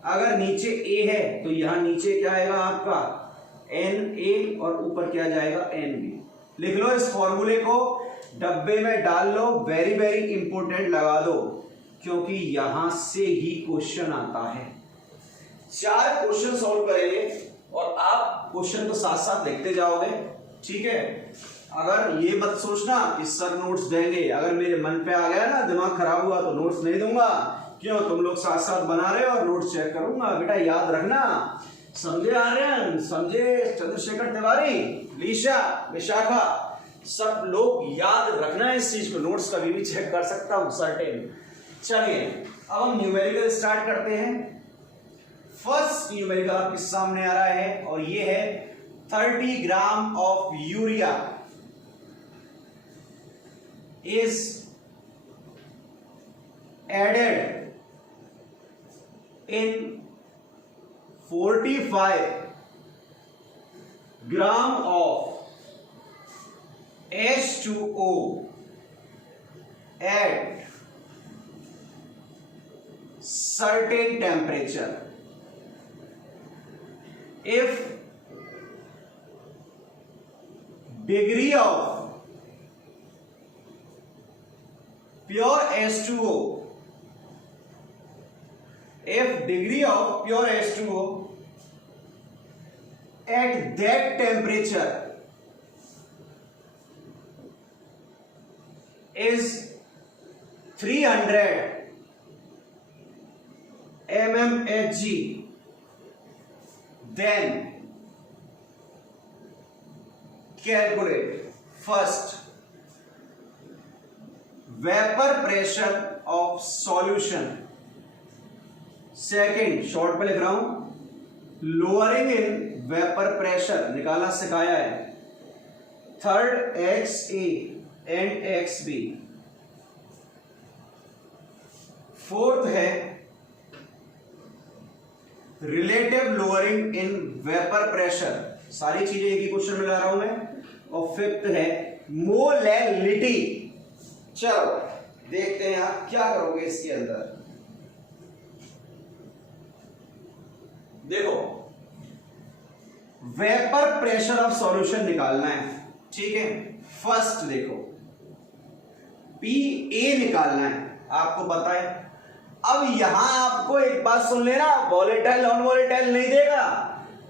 अगर नीचे ए है तो यहां नीचे क्या आएगा आपका एन ए, और ऊपर क्या जाएगा एन बी। लिख लो इस फॉर्मूले को, डब्बे में डाल लो, वेरी वेरी इंपॉर्टेंट लगा दो, क्योंकि यहां से ही क्वेश्चन आता है। 4 क्वेश्चन सॉल्व करेंगे और आप क्वेश्चन को साथ साथ लिखते जाओगे, ठीक है। अगर ये मत सोचना कि सर नोट्स देंगे, अगर मेरे मन पे आ गया ना, दिमाग खराब हुआ तो नोट्स नहीं दूंगा। क्यों, तुम लोग साथ साथ बना रहे हो और नोट्स चेक करूंगा। बेटा याद रखना, समझे आर्यन, समझे चंद्रशेखर तिवारी, लीशा, विशाखा, सब लोग याद रखना इस चीज को। नोट्स कभी भी चेक कर सकता हूं सर्टेन। चलिए, अब हम न्यूमेरिकल स्टार्ट करते हैं। फर्स्ट न्यूमेरिकल आपके सामने आ रहा है, और ये है 30 gram of urea is added in 45 gram of H2O at certain temperature. If degree of pure H2O, if degree of pure H2O at that temperature is 300 mmHg, then calculate first vapour pressure of solution, second short पे लिख रहा हूं lowering in vapour pressure निकालना सिखाया है, third X A and X B, fourth है relative lowering in vapour pressure. सारी चीजें एक ही क्वेश्चन में ला रहा हूं मैं। और फिफ्थ है मोलैलिटी। चलो देखते हैं आप क्या करोगे इसके अंदर। देखो, वेपर प्रेशर ऑफ सॉल्यूशन निकालना है, ठीक है। फर्स्ट देखो पी ए निकालना है, आपको पता है। अब यहां आपको एक बात सुन लेना, वॉलेटाइल नॉन वॉलेटाइल नहीं देगा।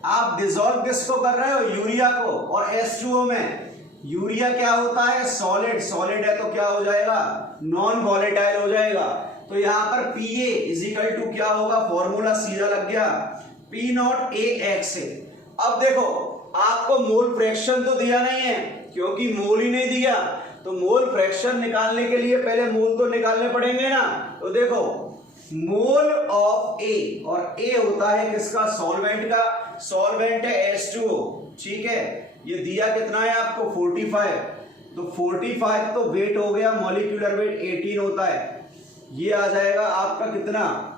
आप डिसॉल्व किसको कर रहे हो, यूरिया को, और H2O में यूरिया क्या होता है? सॉलिड। सॉलिड है तो क्या हो जाएगा? नॉन वॉलेटाइल हो जाएगा। तो यहां पर Pa इज इक्वल टू क्या होगा? फॉर्मूला सीधा लग गया, P नॉट ए एक्स है। अब देखो आपको मोल फ्रैक्शन तो दिया नहीं है, क्योंकि मोल ही नहीं दिया, तो मोल फ्रैक्शन निकालने के लिए पहले मोल तो निकालने पड़ेंगे ना। तो देखो मोल ऑफ ए, और ए होता है किसका? सॉल्वेंट का। सॉल्वेंट है H2O, ठीक है। ये दिया कितना है आपको? 45। तो 45 तो वेट हो गया, मॉलिक्यूलर वेट 18 होता है। ये आ जाएगा आपका कितना?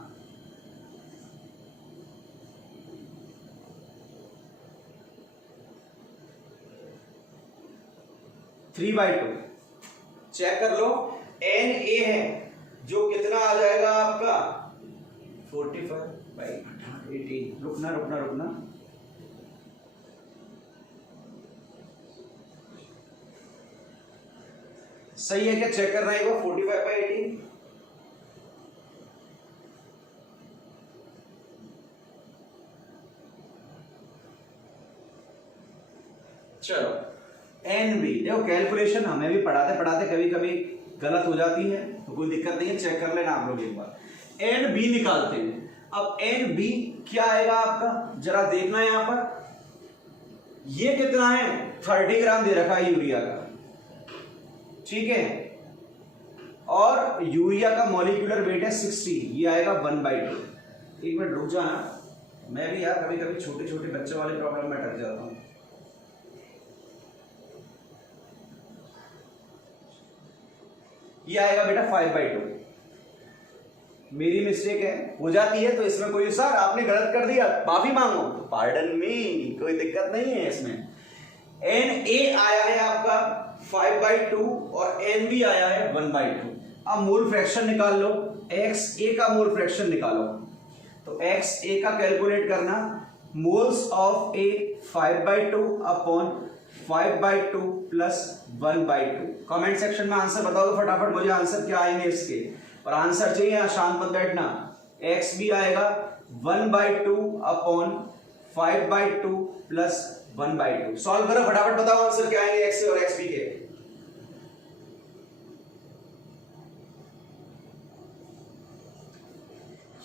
3/2। चेक कर लो, Na है जो कितना आ जाएगा आपका? 45/18। रुकना रुकना रुकना, सही है क्या? चेक कर रहे हैं वो 45/18। चलो NB, देखो कैलकुलेशन हमें भी पढ़ाते पढ़ाते कभी कभी गलत हो जाती है, तो कोई दिक्कत नहीं है, चेक कर लेना आप लोग एक बार। NB निकालते हैं। अब NB क्या आएगा आपका? जरा देखना है यहां पर, ये कितना है? 30 ग्राम दे रखा है यूरिया का, ठीक है। और यूरिया का मॉलिक्यूलर वेट है 60, ये आएगा 1/2। एक मिनट रुक जाना, मैं भी यार कभी कभी छोटे छोटे बच्चों वाले प्रॉब्लम में अटक जाता हूँ। ये आएगा बेटा 5/2। मेरी मिस्टेक है, हो जाती है, तो इसमें कोई, सर आपने गलत कर दिया माफी मांगो, तो पार्डन मी, कोई दिक्कत नहीं है इसमें। Na आया है आपका 5/2 और NB आया है 1/2। अब मोल फ्रैक्शन निकाल लो, XA का मोल फ्रैक्शन निकालो। तो XA का कैलकुलेट करना, moles of A 5/2 upon 5/2 plus 1/2। Comment section में आंसर बताओ तो फटाफट मुझे आंसर क्या आएंगे इसके, और आंसर चाहिए, यहां शांत मत बैठना। XB आएगा 1/2 अपॉन 5/2 प्लस 1/2। सॉल्व करो फटाफट, बताओ आंसर क्या आएंगे XA और XB के।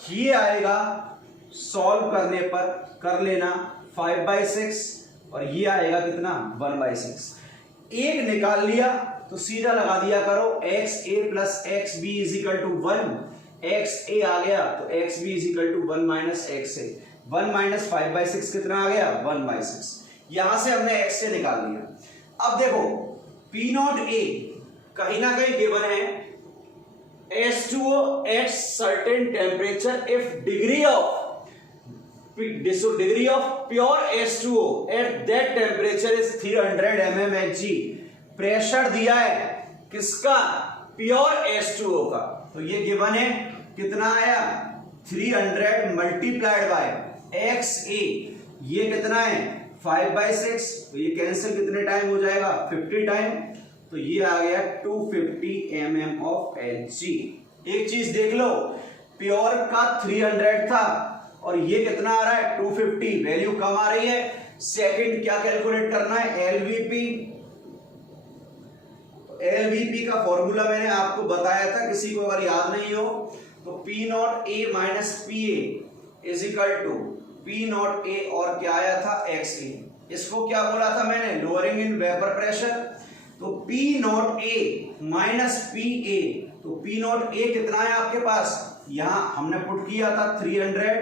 ये आएगा सॉल्व करने पर, कर लेना 5/6, और ये आएगा कितना? 1/6। एक निकाल लिया तो सीधा लगा दिया करो, XA plus XB is equal to 1। XA आ गया तो XB is equal to 1 minus XA। 1 माइनस 5/6 कितना आ गया? 1/6। यहां से हमने XA निकाल लिया। अब देखो P नॉट A कहीं ना कहीं गिवन है, H2O at certain temperature if degree of pure H2O at that temperature is 300 mmHg। Pressure दिया है किसका? प्योर H2O का। तो ये गिवन है, कितना आया? 300 मल्टीप्लाइड बाय XA, ये कितना है? 5/6। तो ये कैंसिल कितने टाइम हो जाएगा? 50 टाइम। तो ये आ गया 250 mm ऑफ Hg। एक चीज देख लो, प्योर का 300 था और ये कितना आ रहा है? 250। वैल्यू कम आ रही है। सेकंड क्या कैलकुलेट करना है? LVP। LVP का फॉर्मूला मैंने आपको बताया था, किसी को अगर याद नहीं हो तो P not A minus PA is equal to P not A और क्या आया था? XA। इसको क्या बोला था मैंने? Lowering in vapour pressure. तो P not A minus PA, तो P नॉट A कितना है आपके पास? यहां हमने पुट किया था 300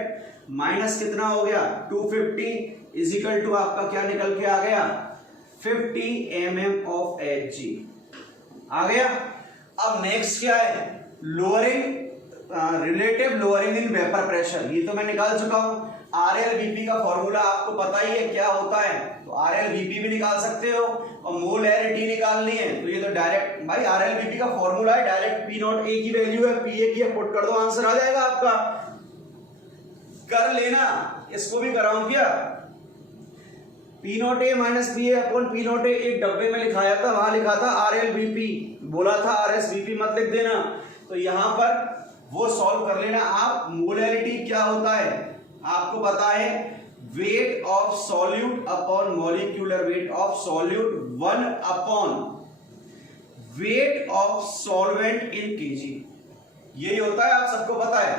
माइनस कितना हो गया? 250 इज इक्वल टू आपका क्या निकल के आ गया? 50 mm ऑफ Hg आ गया। अब नेक्स्ट क्या है? Lowering, relative lowering in vapour pressure, ये तो मैं निकाल चुका हूं। RLVP का फॉर्मूला आपको पता ही है क्या होता है, तो RLVP भी निकाल सकते हो, और मोलैरिटी निकालनी है तो ये तो डायरेक्ट, भाई RLVP का फॉर्मूला है, डायरेक्ट P नॉट A की वैल्यू है, PA की है, पुट कर दो, आंसर आ जाएगा आपका। कर लेना, इसको भी कराऊं क्या? P not A minus PA upon P not A एक डब्बे में लिखाया था, वहां लिखा था RLVP, बोला था RSVP मत लिख देना। तो यहां पर वो सॉल्व कर लेना आप। मोलैरिटी क्या होता है आपको पता है? Weight of solute upon molecular weight of solute 1 upon weight of solvent in KG. यही होता है, आप सबको पता है।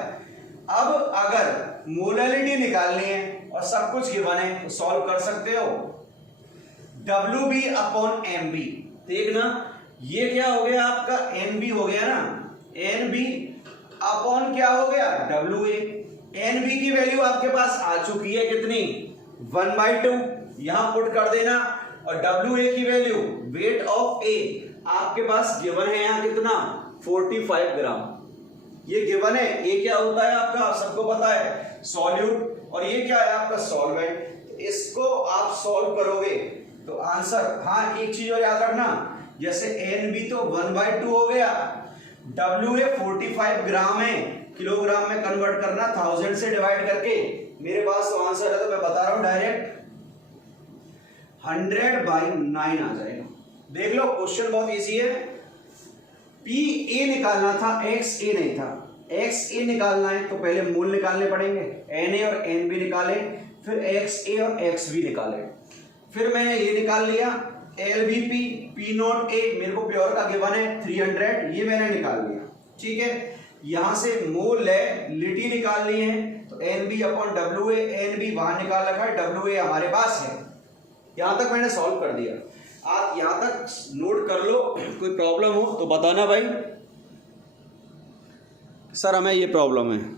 अब अगर मोलैलिटी निकालनी है और सब कुछ गिवन है तो सॉल्व कर सकते हो। WB अपॉन MB, देखना ये क्या हो गया आपका NB हो गया ना, NB अपॉन क्या हो गया WA। NB की वैल्यू आपके पास आ चुकी है कितनी 1/2, यहां पुट कर देना। और WA की वैल्यू वेट ऑफ A आपके पास गिवन है यहां कितना 45 ग्राम, ये गिवन है। A क्या होता है आपका सबको पता है सॉल्यूट, और ये क्या है आपका सॉल्वेंट। इसको आप सॉल्व करोगे तो आंसर, हाँ एक चीज और याद रखना, जैसे NB तो 1/2 हो गया, WA 45 ग्राम है, किलोग्राम में कन्वर्ट करना 1000 से डिवाइड करके, मेरे पास तो आंसर है तो मैं बता रहा हूं डायरेक्ट 100/9 आ जाएगा। देख लो क्वेश्चन बहुत इजी है। PA निकालना था, XA नहीं था। XA निकालना है तो पहले मूल निकालने पड़ेंगे, NA और NB निकाले, फिर XA और XB निकाले, फिर मैंने ये निकाल लिया LVP P0A, मेरे को प्योर का गिवन है 300, ये मैंने निकाल लिया। ठीक है, यहां से मोलैलिटी निकालनी है तो NB अपॉन WA, NB वहां निकाल रखा है, WA हमारे पास है। यहां तक मैंने सॉल्व कर दिया, आप यहां तक नोट कर लो। कोई प्रॉब्लम हो तो बताना भाई, सर हमें ये प्रॉब्लम है।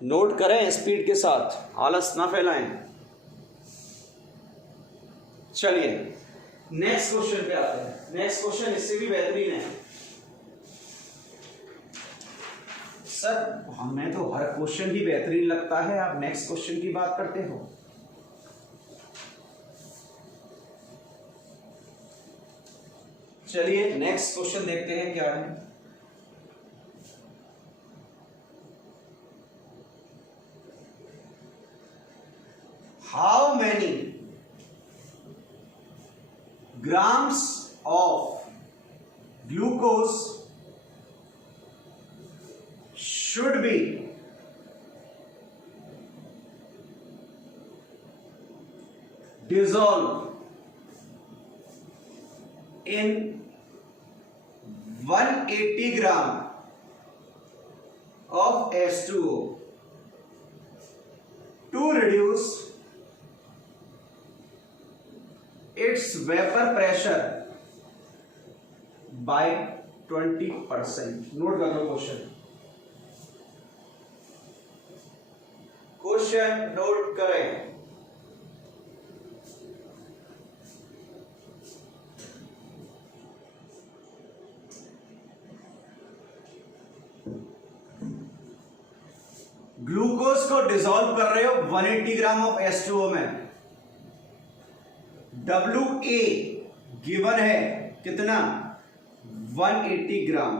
नोट करें स्पीड के साथ, आलस ना फैलाएं। चलिए नेक्स्ट क्वेश्चन पे आते हैं। नेक्स्ट क्वेश्चन इससे भी बेहतरीन है। सर हमें तो हर क्वेश्चन ही बेहतरीन लगता है, आप नेक्स्ट क्वेश्चन की बात करते हो। चलिए नेक्स्ट क्वेश्चन देखते हैं क्या है। How many grams of glucose should be dissolved in 180 gram of H2O to reduce its vapor pressure by 20%। Note कर लो क्वेश्चन, क्वेश्चन नोट करें। ग्लूकोज को डिसॉल्व कर रहे हो 180 ग्राम ऑफ H2O में। WA गिवन है कितना 180 ग्राम।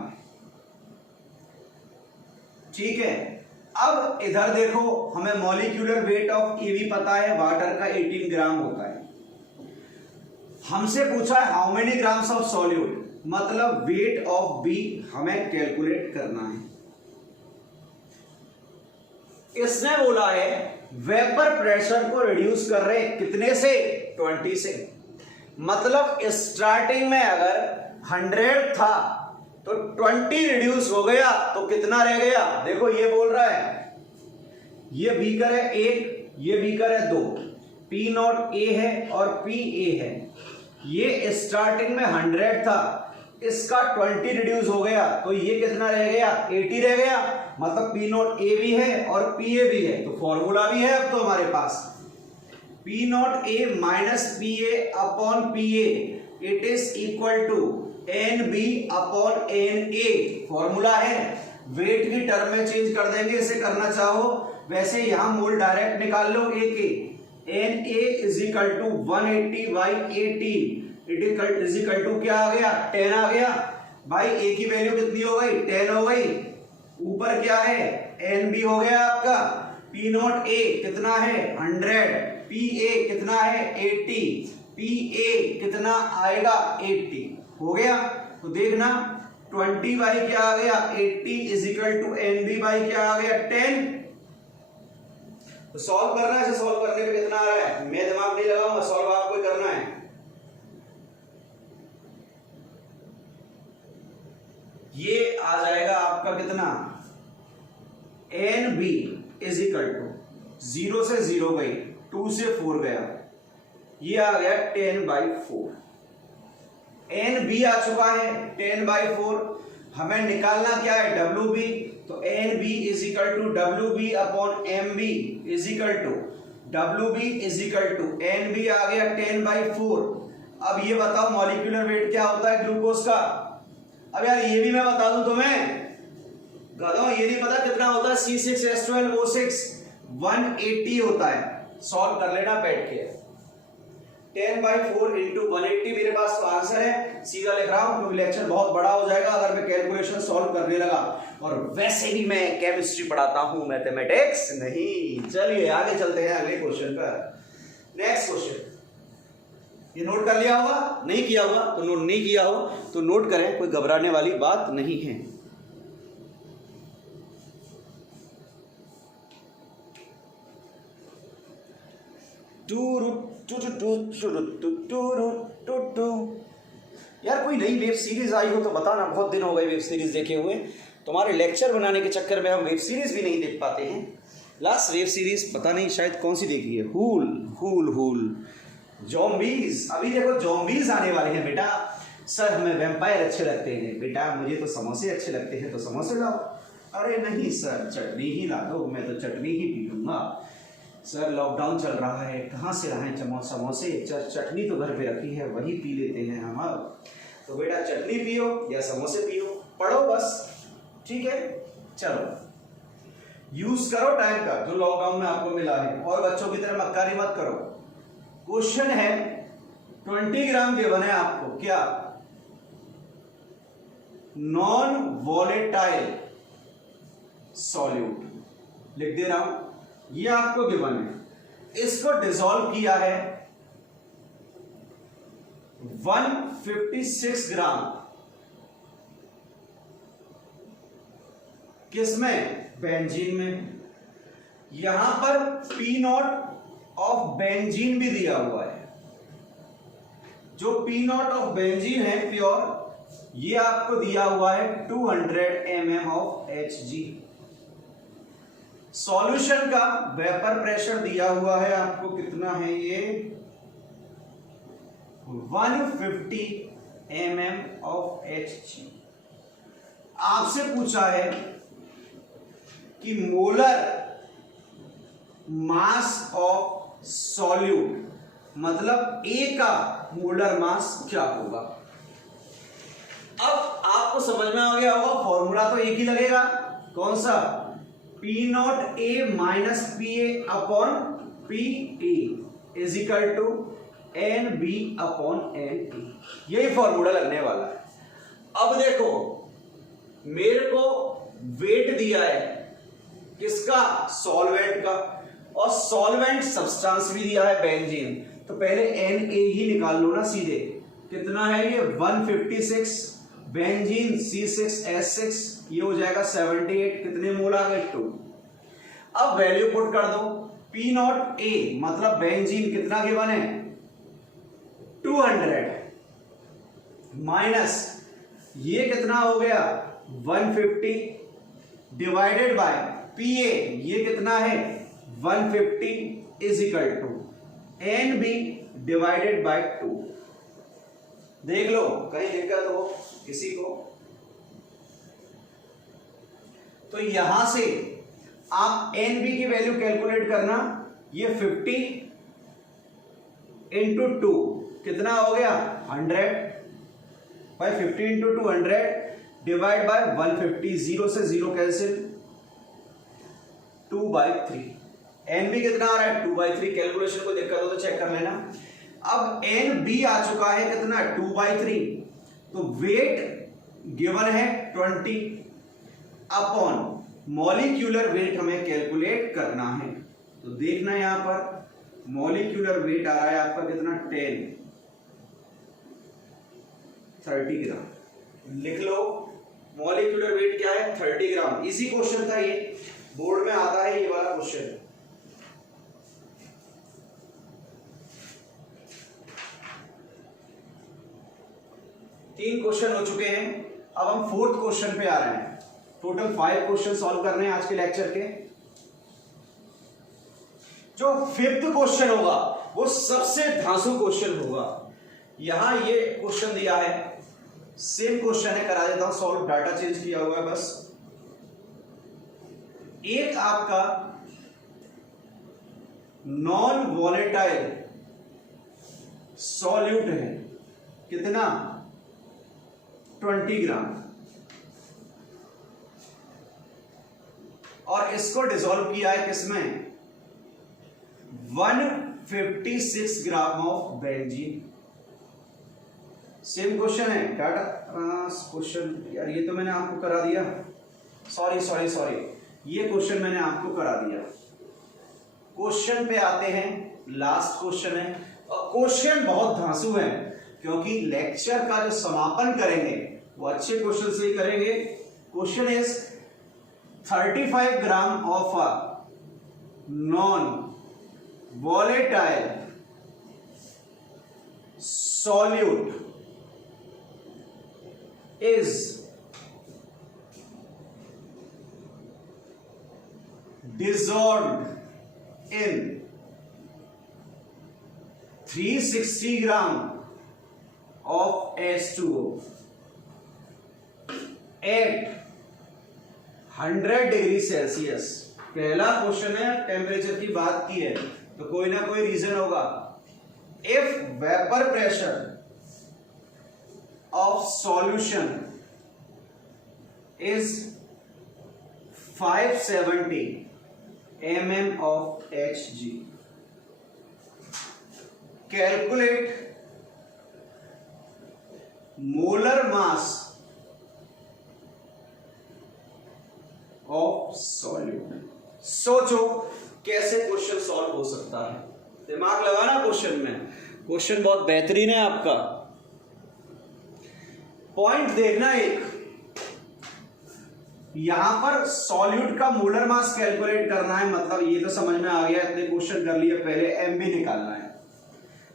ठीक है, अब इधर देखो, हमें मॉलिक्यूलर वेट ऑफ AB पता है, वाटर का 18 ग्राम होता है। हमसे पूछा है how many grams of solute, मतलब वेट ऑफ B हमें कैलकुलेट करना है। इसने बोला है वेपर प्रेशर को रिड्यूस कर रहे कितने से 20 से, मतलब स्टार्टिंग में अगर 100 था तो 20 रिड्यूस हो गया तो कितना रह गया। देखो ये बोल रहा है ये बीकर है 1, ये बीकर है 2, P0A है और PA है। ये स्टार्टिंग में 100 था, इसका 20 रिड्यूस हो गया तो ये कितना रह गया 80 रह गया, मतलब P0A भी है और PA भी है, तो फॉर्मूला भी है अब तो हमारे पास P0A minus PA upon PA it is equal to NB upon NA। Formula है, वेट की टर्म में चेंज कर देंगे इसे करना चाहो, वैसे यहां मोल डायरेक्ट निकाल लो A के। NA is equal to 180/18 it is equal to क्या आ गया 10 आ गया भाई। A की वैल्यू कितनी हो गई 10 हो गई, ऊपर क्या है NB हो गया आपका पी नॉट ए कितना है 100, पी ए कितना है 80, पी ए कितना आएगा 80। हो गया। तो देखना 20 बाई क्या आ गया 80 is equal to N B by क्या आ गया 10। तो सॉल्व करना है, सॉल्व करने पे कितना आ रहा है, मैं दिमाग नहीं लगाऊंगा, सॉल्व आपको ही करना है। ये आ जाएगा आपका कितना N B is equal to 0 से 0 गई, 2 से 4 गया, ये आ गया 10/4। एन बी आ चुका है 10/4। हमें निकालना क्या है डब्ल्यू बी, तो N B is equal to W B upon M B is equal to W B is equal to N B आ गया 10/4। अब ये बताओ मॉलिक्यूलर वेट क्या होता है ग्लूकोज का। अब यार ये भी मैं बता दूं तुम्हें, गधों ये नहीं पता कितना होता है C6H12O6 180 होता है। सॉल्व कर लेना बैठ के। 10/4 इंटू 180 मेरे पास तो आंसर है, सीधा लिख रहा हूं क्योंकि लेक्चर बहुत बड़ा हो जाएगा अगर मैं कैलकुलेशन सॉल्व करने लगा, और वैसे भी मैं केमिस्ट्री पढ़ाता हूं मैथमेटिक्स नहीं। चलिए आगे चलते हैं अगले क्वेश्चन पर। नेक्स्ट क्वेश्चन, ये नोट कर लिया होगा, नहीं किया होगा तो नोट नहीं किया हो तो नोट करें, कोई घबराने वाली बात नहीं है। यार कोई नई वेब सीरीज आई हो तो बताना, बहुत दिन हो गए वेब सीरीज देखे हुए। तुम्हारे लेक्चर बनाने के चक्कर में हम वेब सीरीज भी नहीं देख पाते हैं। लास्ट वेब सीरीज पता नहीं शायद कौन सी देखी है, हुल हुल हुल ज़ॉम्बीज। अभी देखो ज़ॉम्बीज आने वाले हैं बेटा। सर हमें वैम्पायर अच्छे लगते हैं बेटा, मुझे तो समोसे अच्छे लगते हैं तो समोसे लाओ। अरे नहीं सर चटनी ही ला दो, मैं तो चटनी ही पी लूंगा। सर लॉकडाउन चल रहा है, कहाँ से लाएं समोसे, चटनी तो घर पे रखी है वही पी लेते हैं हम। अब तो बेटा चटनी पियो या समोसे पियो, पढ़ो बस, ठीक है। चलो यूज करो टाइम का जो लॉकडाउन में आपको मिला है, और बच्चों की तरह मक्कारी मत करो। क्वेश्चन है 20 ग्राम गिवन है आपको, क्या नॉन वॉलेटाइल सॉल्यूट लिख दे रहा हूं, ये आपको गिवन है। इसको डिसॉल्व किया है 156 ग्राम किसमें, बेंजीन में। यहां पर पी नॉट ऑफ बेंजीन भी दिया हुआ है। जो पी नॉट ऑफ बेंजीन है प्योर, ये आपको दिया हुआ है 200 mm ऑफ Hg। सॉल्यूशन का वेपर प्रेशर दिया हुआ है आपको, कितना है ये 150 mm ऑफ Hg। आपसे पूछा है कि मोलर मास ऑफ सॉल्यूट, मतलब A का मोलर मास क्या होगा। अब आपको समझ में आ गया होगा, फॉर्मूला तो एक ही लगेगा, कौन सा, P not A minus P A upon P A is equal to N B upon N A, यही फॉर्मूला लगने वाला है। अब देखो मेरे को वेट दिया है किसका, सॉल्वेंट का, और सॉल्वेंट सब्सटेंस भी दिया है बेंजीन, तो पहले एन ए ही निकाल लो ना सीधे। कितना है ये 156, बेंजीन C6H6, ये हो जाएगा 78, कितने मोल आ गए 2। अब वैल्यू पुट कर दो, P नॉट A मतलब बेंजीन कितना गिवन है 200, माइनस ये कितना हो गया 150, डिवाइडेड बाय PA ये कितना है 150 is equal to NB divided by 2। देख लो कहीं दिक्कत हो किसी को, तो यहां से आप NB की वैल्यू कैलकुलेट करना। ये 50 इंटू 2 कितना हो गया 100, बाय 50 इंटू 200 डिवाइड बाय 150, 0 से 0 कैंसिल, 2/3। NB कितना आ रहा है 2/3। कैलकुलेशन को दिक्कत हो तो चेक कर लेना। अब NB आ चुका है कितना 2/3, तो वेट गिवन है 20 अपॉन मॉलिक्यूलर वेट हमें कैलकुलेट करना है। तो देखना यहां पर मॉलिक्यूलर वेट आ रहा है आपका कितना 30 ग्राम। लिख लो मॉलिक्यूलर वेट क्या है 30 ग्राम। इजी क्वेश्चन था ये, बोर्ड में आता है ये वाला क्वेश्चन। तीन क्वेश्चन हो चुके हैं, अब हम फोर्थ क्वेश्चन पे आ रहे हैं। टोटल 5 क्वेश्चन सॉल्व करने हैं आज के लेक्चर के। जो फिफ्थ क्वेश्चन होगा वो सबसे धांसू क्वेश्चन होगा। यहां ये क्वेश्चन दिया है, सेम क्वेश्चन है, करा देता हूं सॉल्व, डाटा चेंज किया हुआ है बस। एक आपका नॉन वॉलेटाइल सॉल्यूट है, कितना 20 ग्राम, और इसको डिसॉल्व किया है किसमें 156 gram of benzene. Same question है, डाटा क्वेश्चन यार ये तो मैंने आपको करा दिया, सॉरी ये क्वेश्चन मैंने आपको करा दिया। क्वेश्चन पे आते हैं, लास्ट क्वेश्चन है, और क्वेश्चन बहुत धांसू है क्योंकि लेक्चर का जो समापन करेंगे वो अच्छे क्वेश्चन से ही करेंगे। Question is 35 gram of a non volatile solute is dissolved in 360 gram of H2O at 100 degree Celsius. पहला क्वेश्चन है, टेम्परेचर की बात की है तो कोई ना कोई रीजन होगा। If vapor pressure of solution is 570 mm of Hg, calculate molar mass of solute। सोचो कैसे क्वेश्चन सॉल्व हो सकता है, दिमाग लगाना क्वेश्चन में। क्वेश्चन बहुत बेहतरीन है आपका, पॉइंट देखना एक, यहां पर सॉल्यूट का मोलर मास कैलकुलेट करना है, मतलब ये तो समझ में आ गया, इतने क्वेश्चन कर लिए, पहले एम भी निकालना है।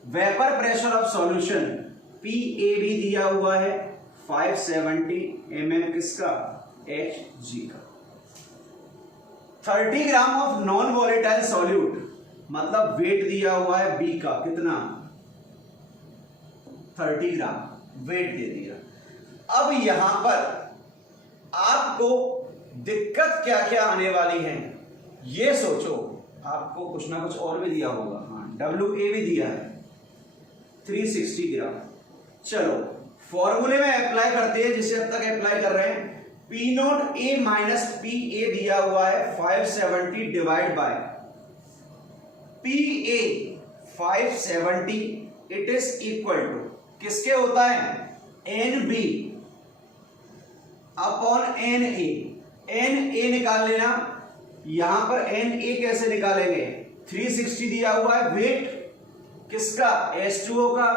Vapour pressure of solution PA भी दिया हुआ है 570 mm किसका Hg का। 30 gram of non volatile solute मतलब वेट दिया हुआ है B का, कितना 30 ग्राम वेट दे दिया। अब यहां पर आपको दिक्कत क्या क्या आने वाली है ये सोचो, आपको कुछ ना कुछ और भी दिया होगा। हाँ, WA भी दिया है 360 ग्राम। चलो फॉर्मूले में अप्लाई करते हैं, जिसे अब तक अप्लाई कर रहे हैं। P0A माइनस PA दिया हुआ है 570 divide by PA 570, it is equal to किसके होता है NB अपॉन NA। NA निकाल लेना, यहां पर NA कैसे निकालेंगे, 360 दिया हुआ है वेट किसका H2O का,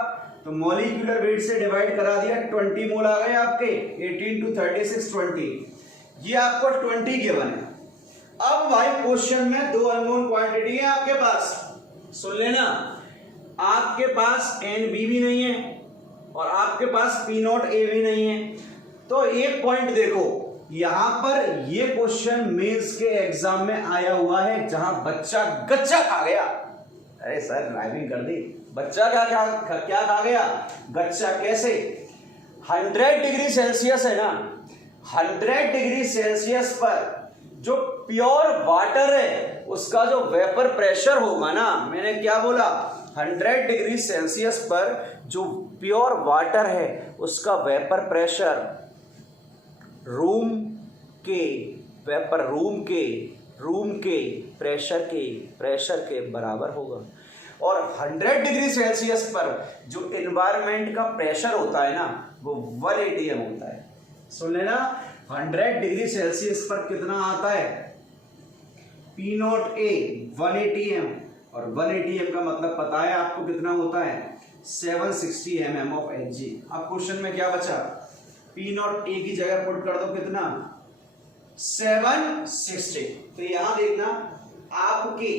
तो मॉलिक्यूलर वेट से डिवाइड करा दिया, 20 मोल आ गए आपके, 18 to 36 20, ये आपको 20 गिवन है। अब भाई क्वेश्चन में दो अननोन क्वांटिटी है आपके पास, सुन लेना, आपके पास NB भी नहीं है और आपके पास P0A भी नहीं है। तो एक पॉइंट देखो, यहां पर ये क्वेश्चन मेंस के एग्जाम में आया हुआ है, जहां बच्चा गच्चा खा गया। अरे सर ड्राइविंग कर दी, बच्चा क्या खा गया, गच्चा कैसे, 100 डिग्री सेल्सियस है ना, 100 डिग्री सेल्सियस पर जो प्योर वाटर है उसका जो वेपर प्रेशर होगा ना, मैंने क्या बोला, 100 डिग्री सेल्सियस पर जो प्योर वाटर है उसका वेपर प्रेशर रूम के प्रेशर के बराबर होगा। और 100 डिग्री सेल्सियस पर जो एनवायरनमेंट का प्रेशर होता है ना वो 1 atm होता है। सुन लेना, 100 डिग्री सेल्सियस पर कितना आता है? P नॉट ए 180 m, और 180 m का मतलब पता है आपको कितना होता है? 760 mm ऑफ Hg। अब क्वेश्चन में क्या बचा? P नॉट ए की जगह पुट कर दो कितना? 760। तो यहां देखना आपकी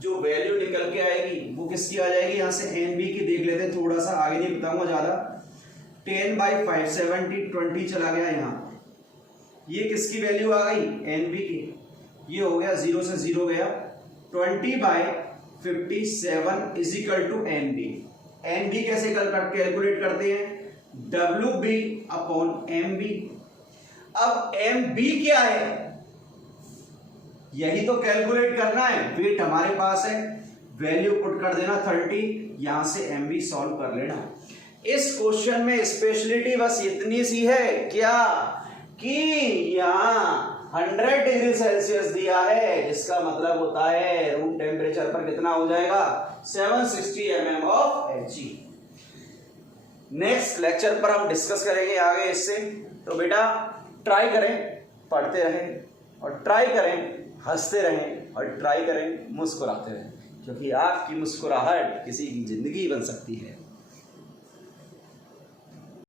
जो वैल्यू निकल के आएगी वो किसकी आ जाएगी? यहां से NB की देख लेते हैं, थोड़ा सा आगे नहीं बताऊंगा ज्यादा। 10/570 20 चला गया यहाँ, ये किसकी वैल्यू आ गई? NB की। ये हो गया 0 से 0 गया, 20/57 is equal to NB। NB कैसे कैलकुलेट करते हैं? WB upon MB। अब MB क्या है यही तो कैलकुलेट करना है। वेट हमारे पास है, वैल्यू पुट कर देना 30, यहां से MB सॉल्व कर लेना। इस क्वेश्चन में स्पेशलिटी बस इतनी सी है क्या कि यहां 100 डिग्री सेल्सियस दिया है, जिसका मतलब होता है रूम टेम्परेचर पर कितना हो जाएगा? 760 mm of Hg। Next lecture पर हम डिस्कस करेंगे आगे इससे। तो बेटा ट्राई करें, पढ़ते रहें, और ट्राई करें हंसते रहें, और ट्राई करें मुस्कुराते रहें, क्योंकि आपकी मुस्कुराहट किसी की जिंदगी बन सकती है।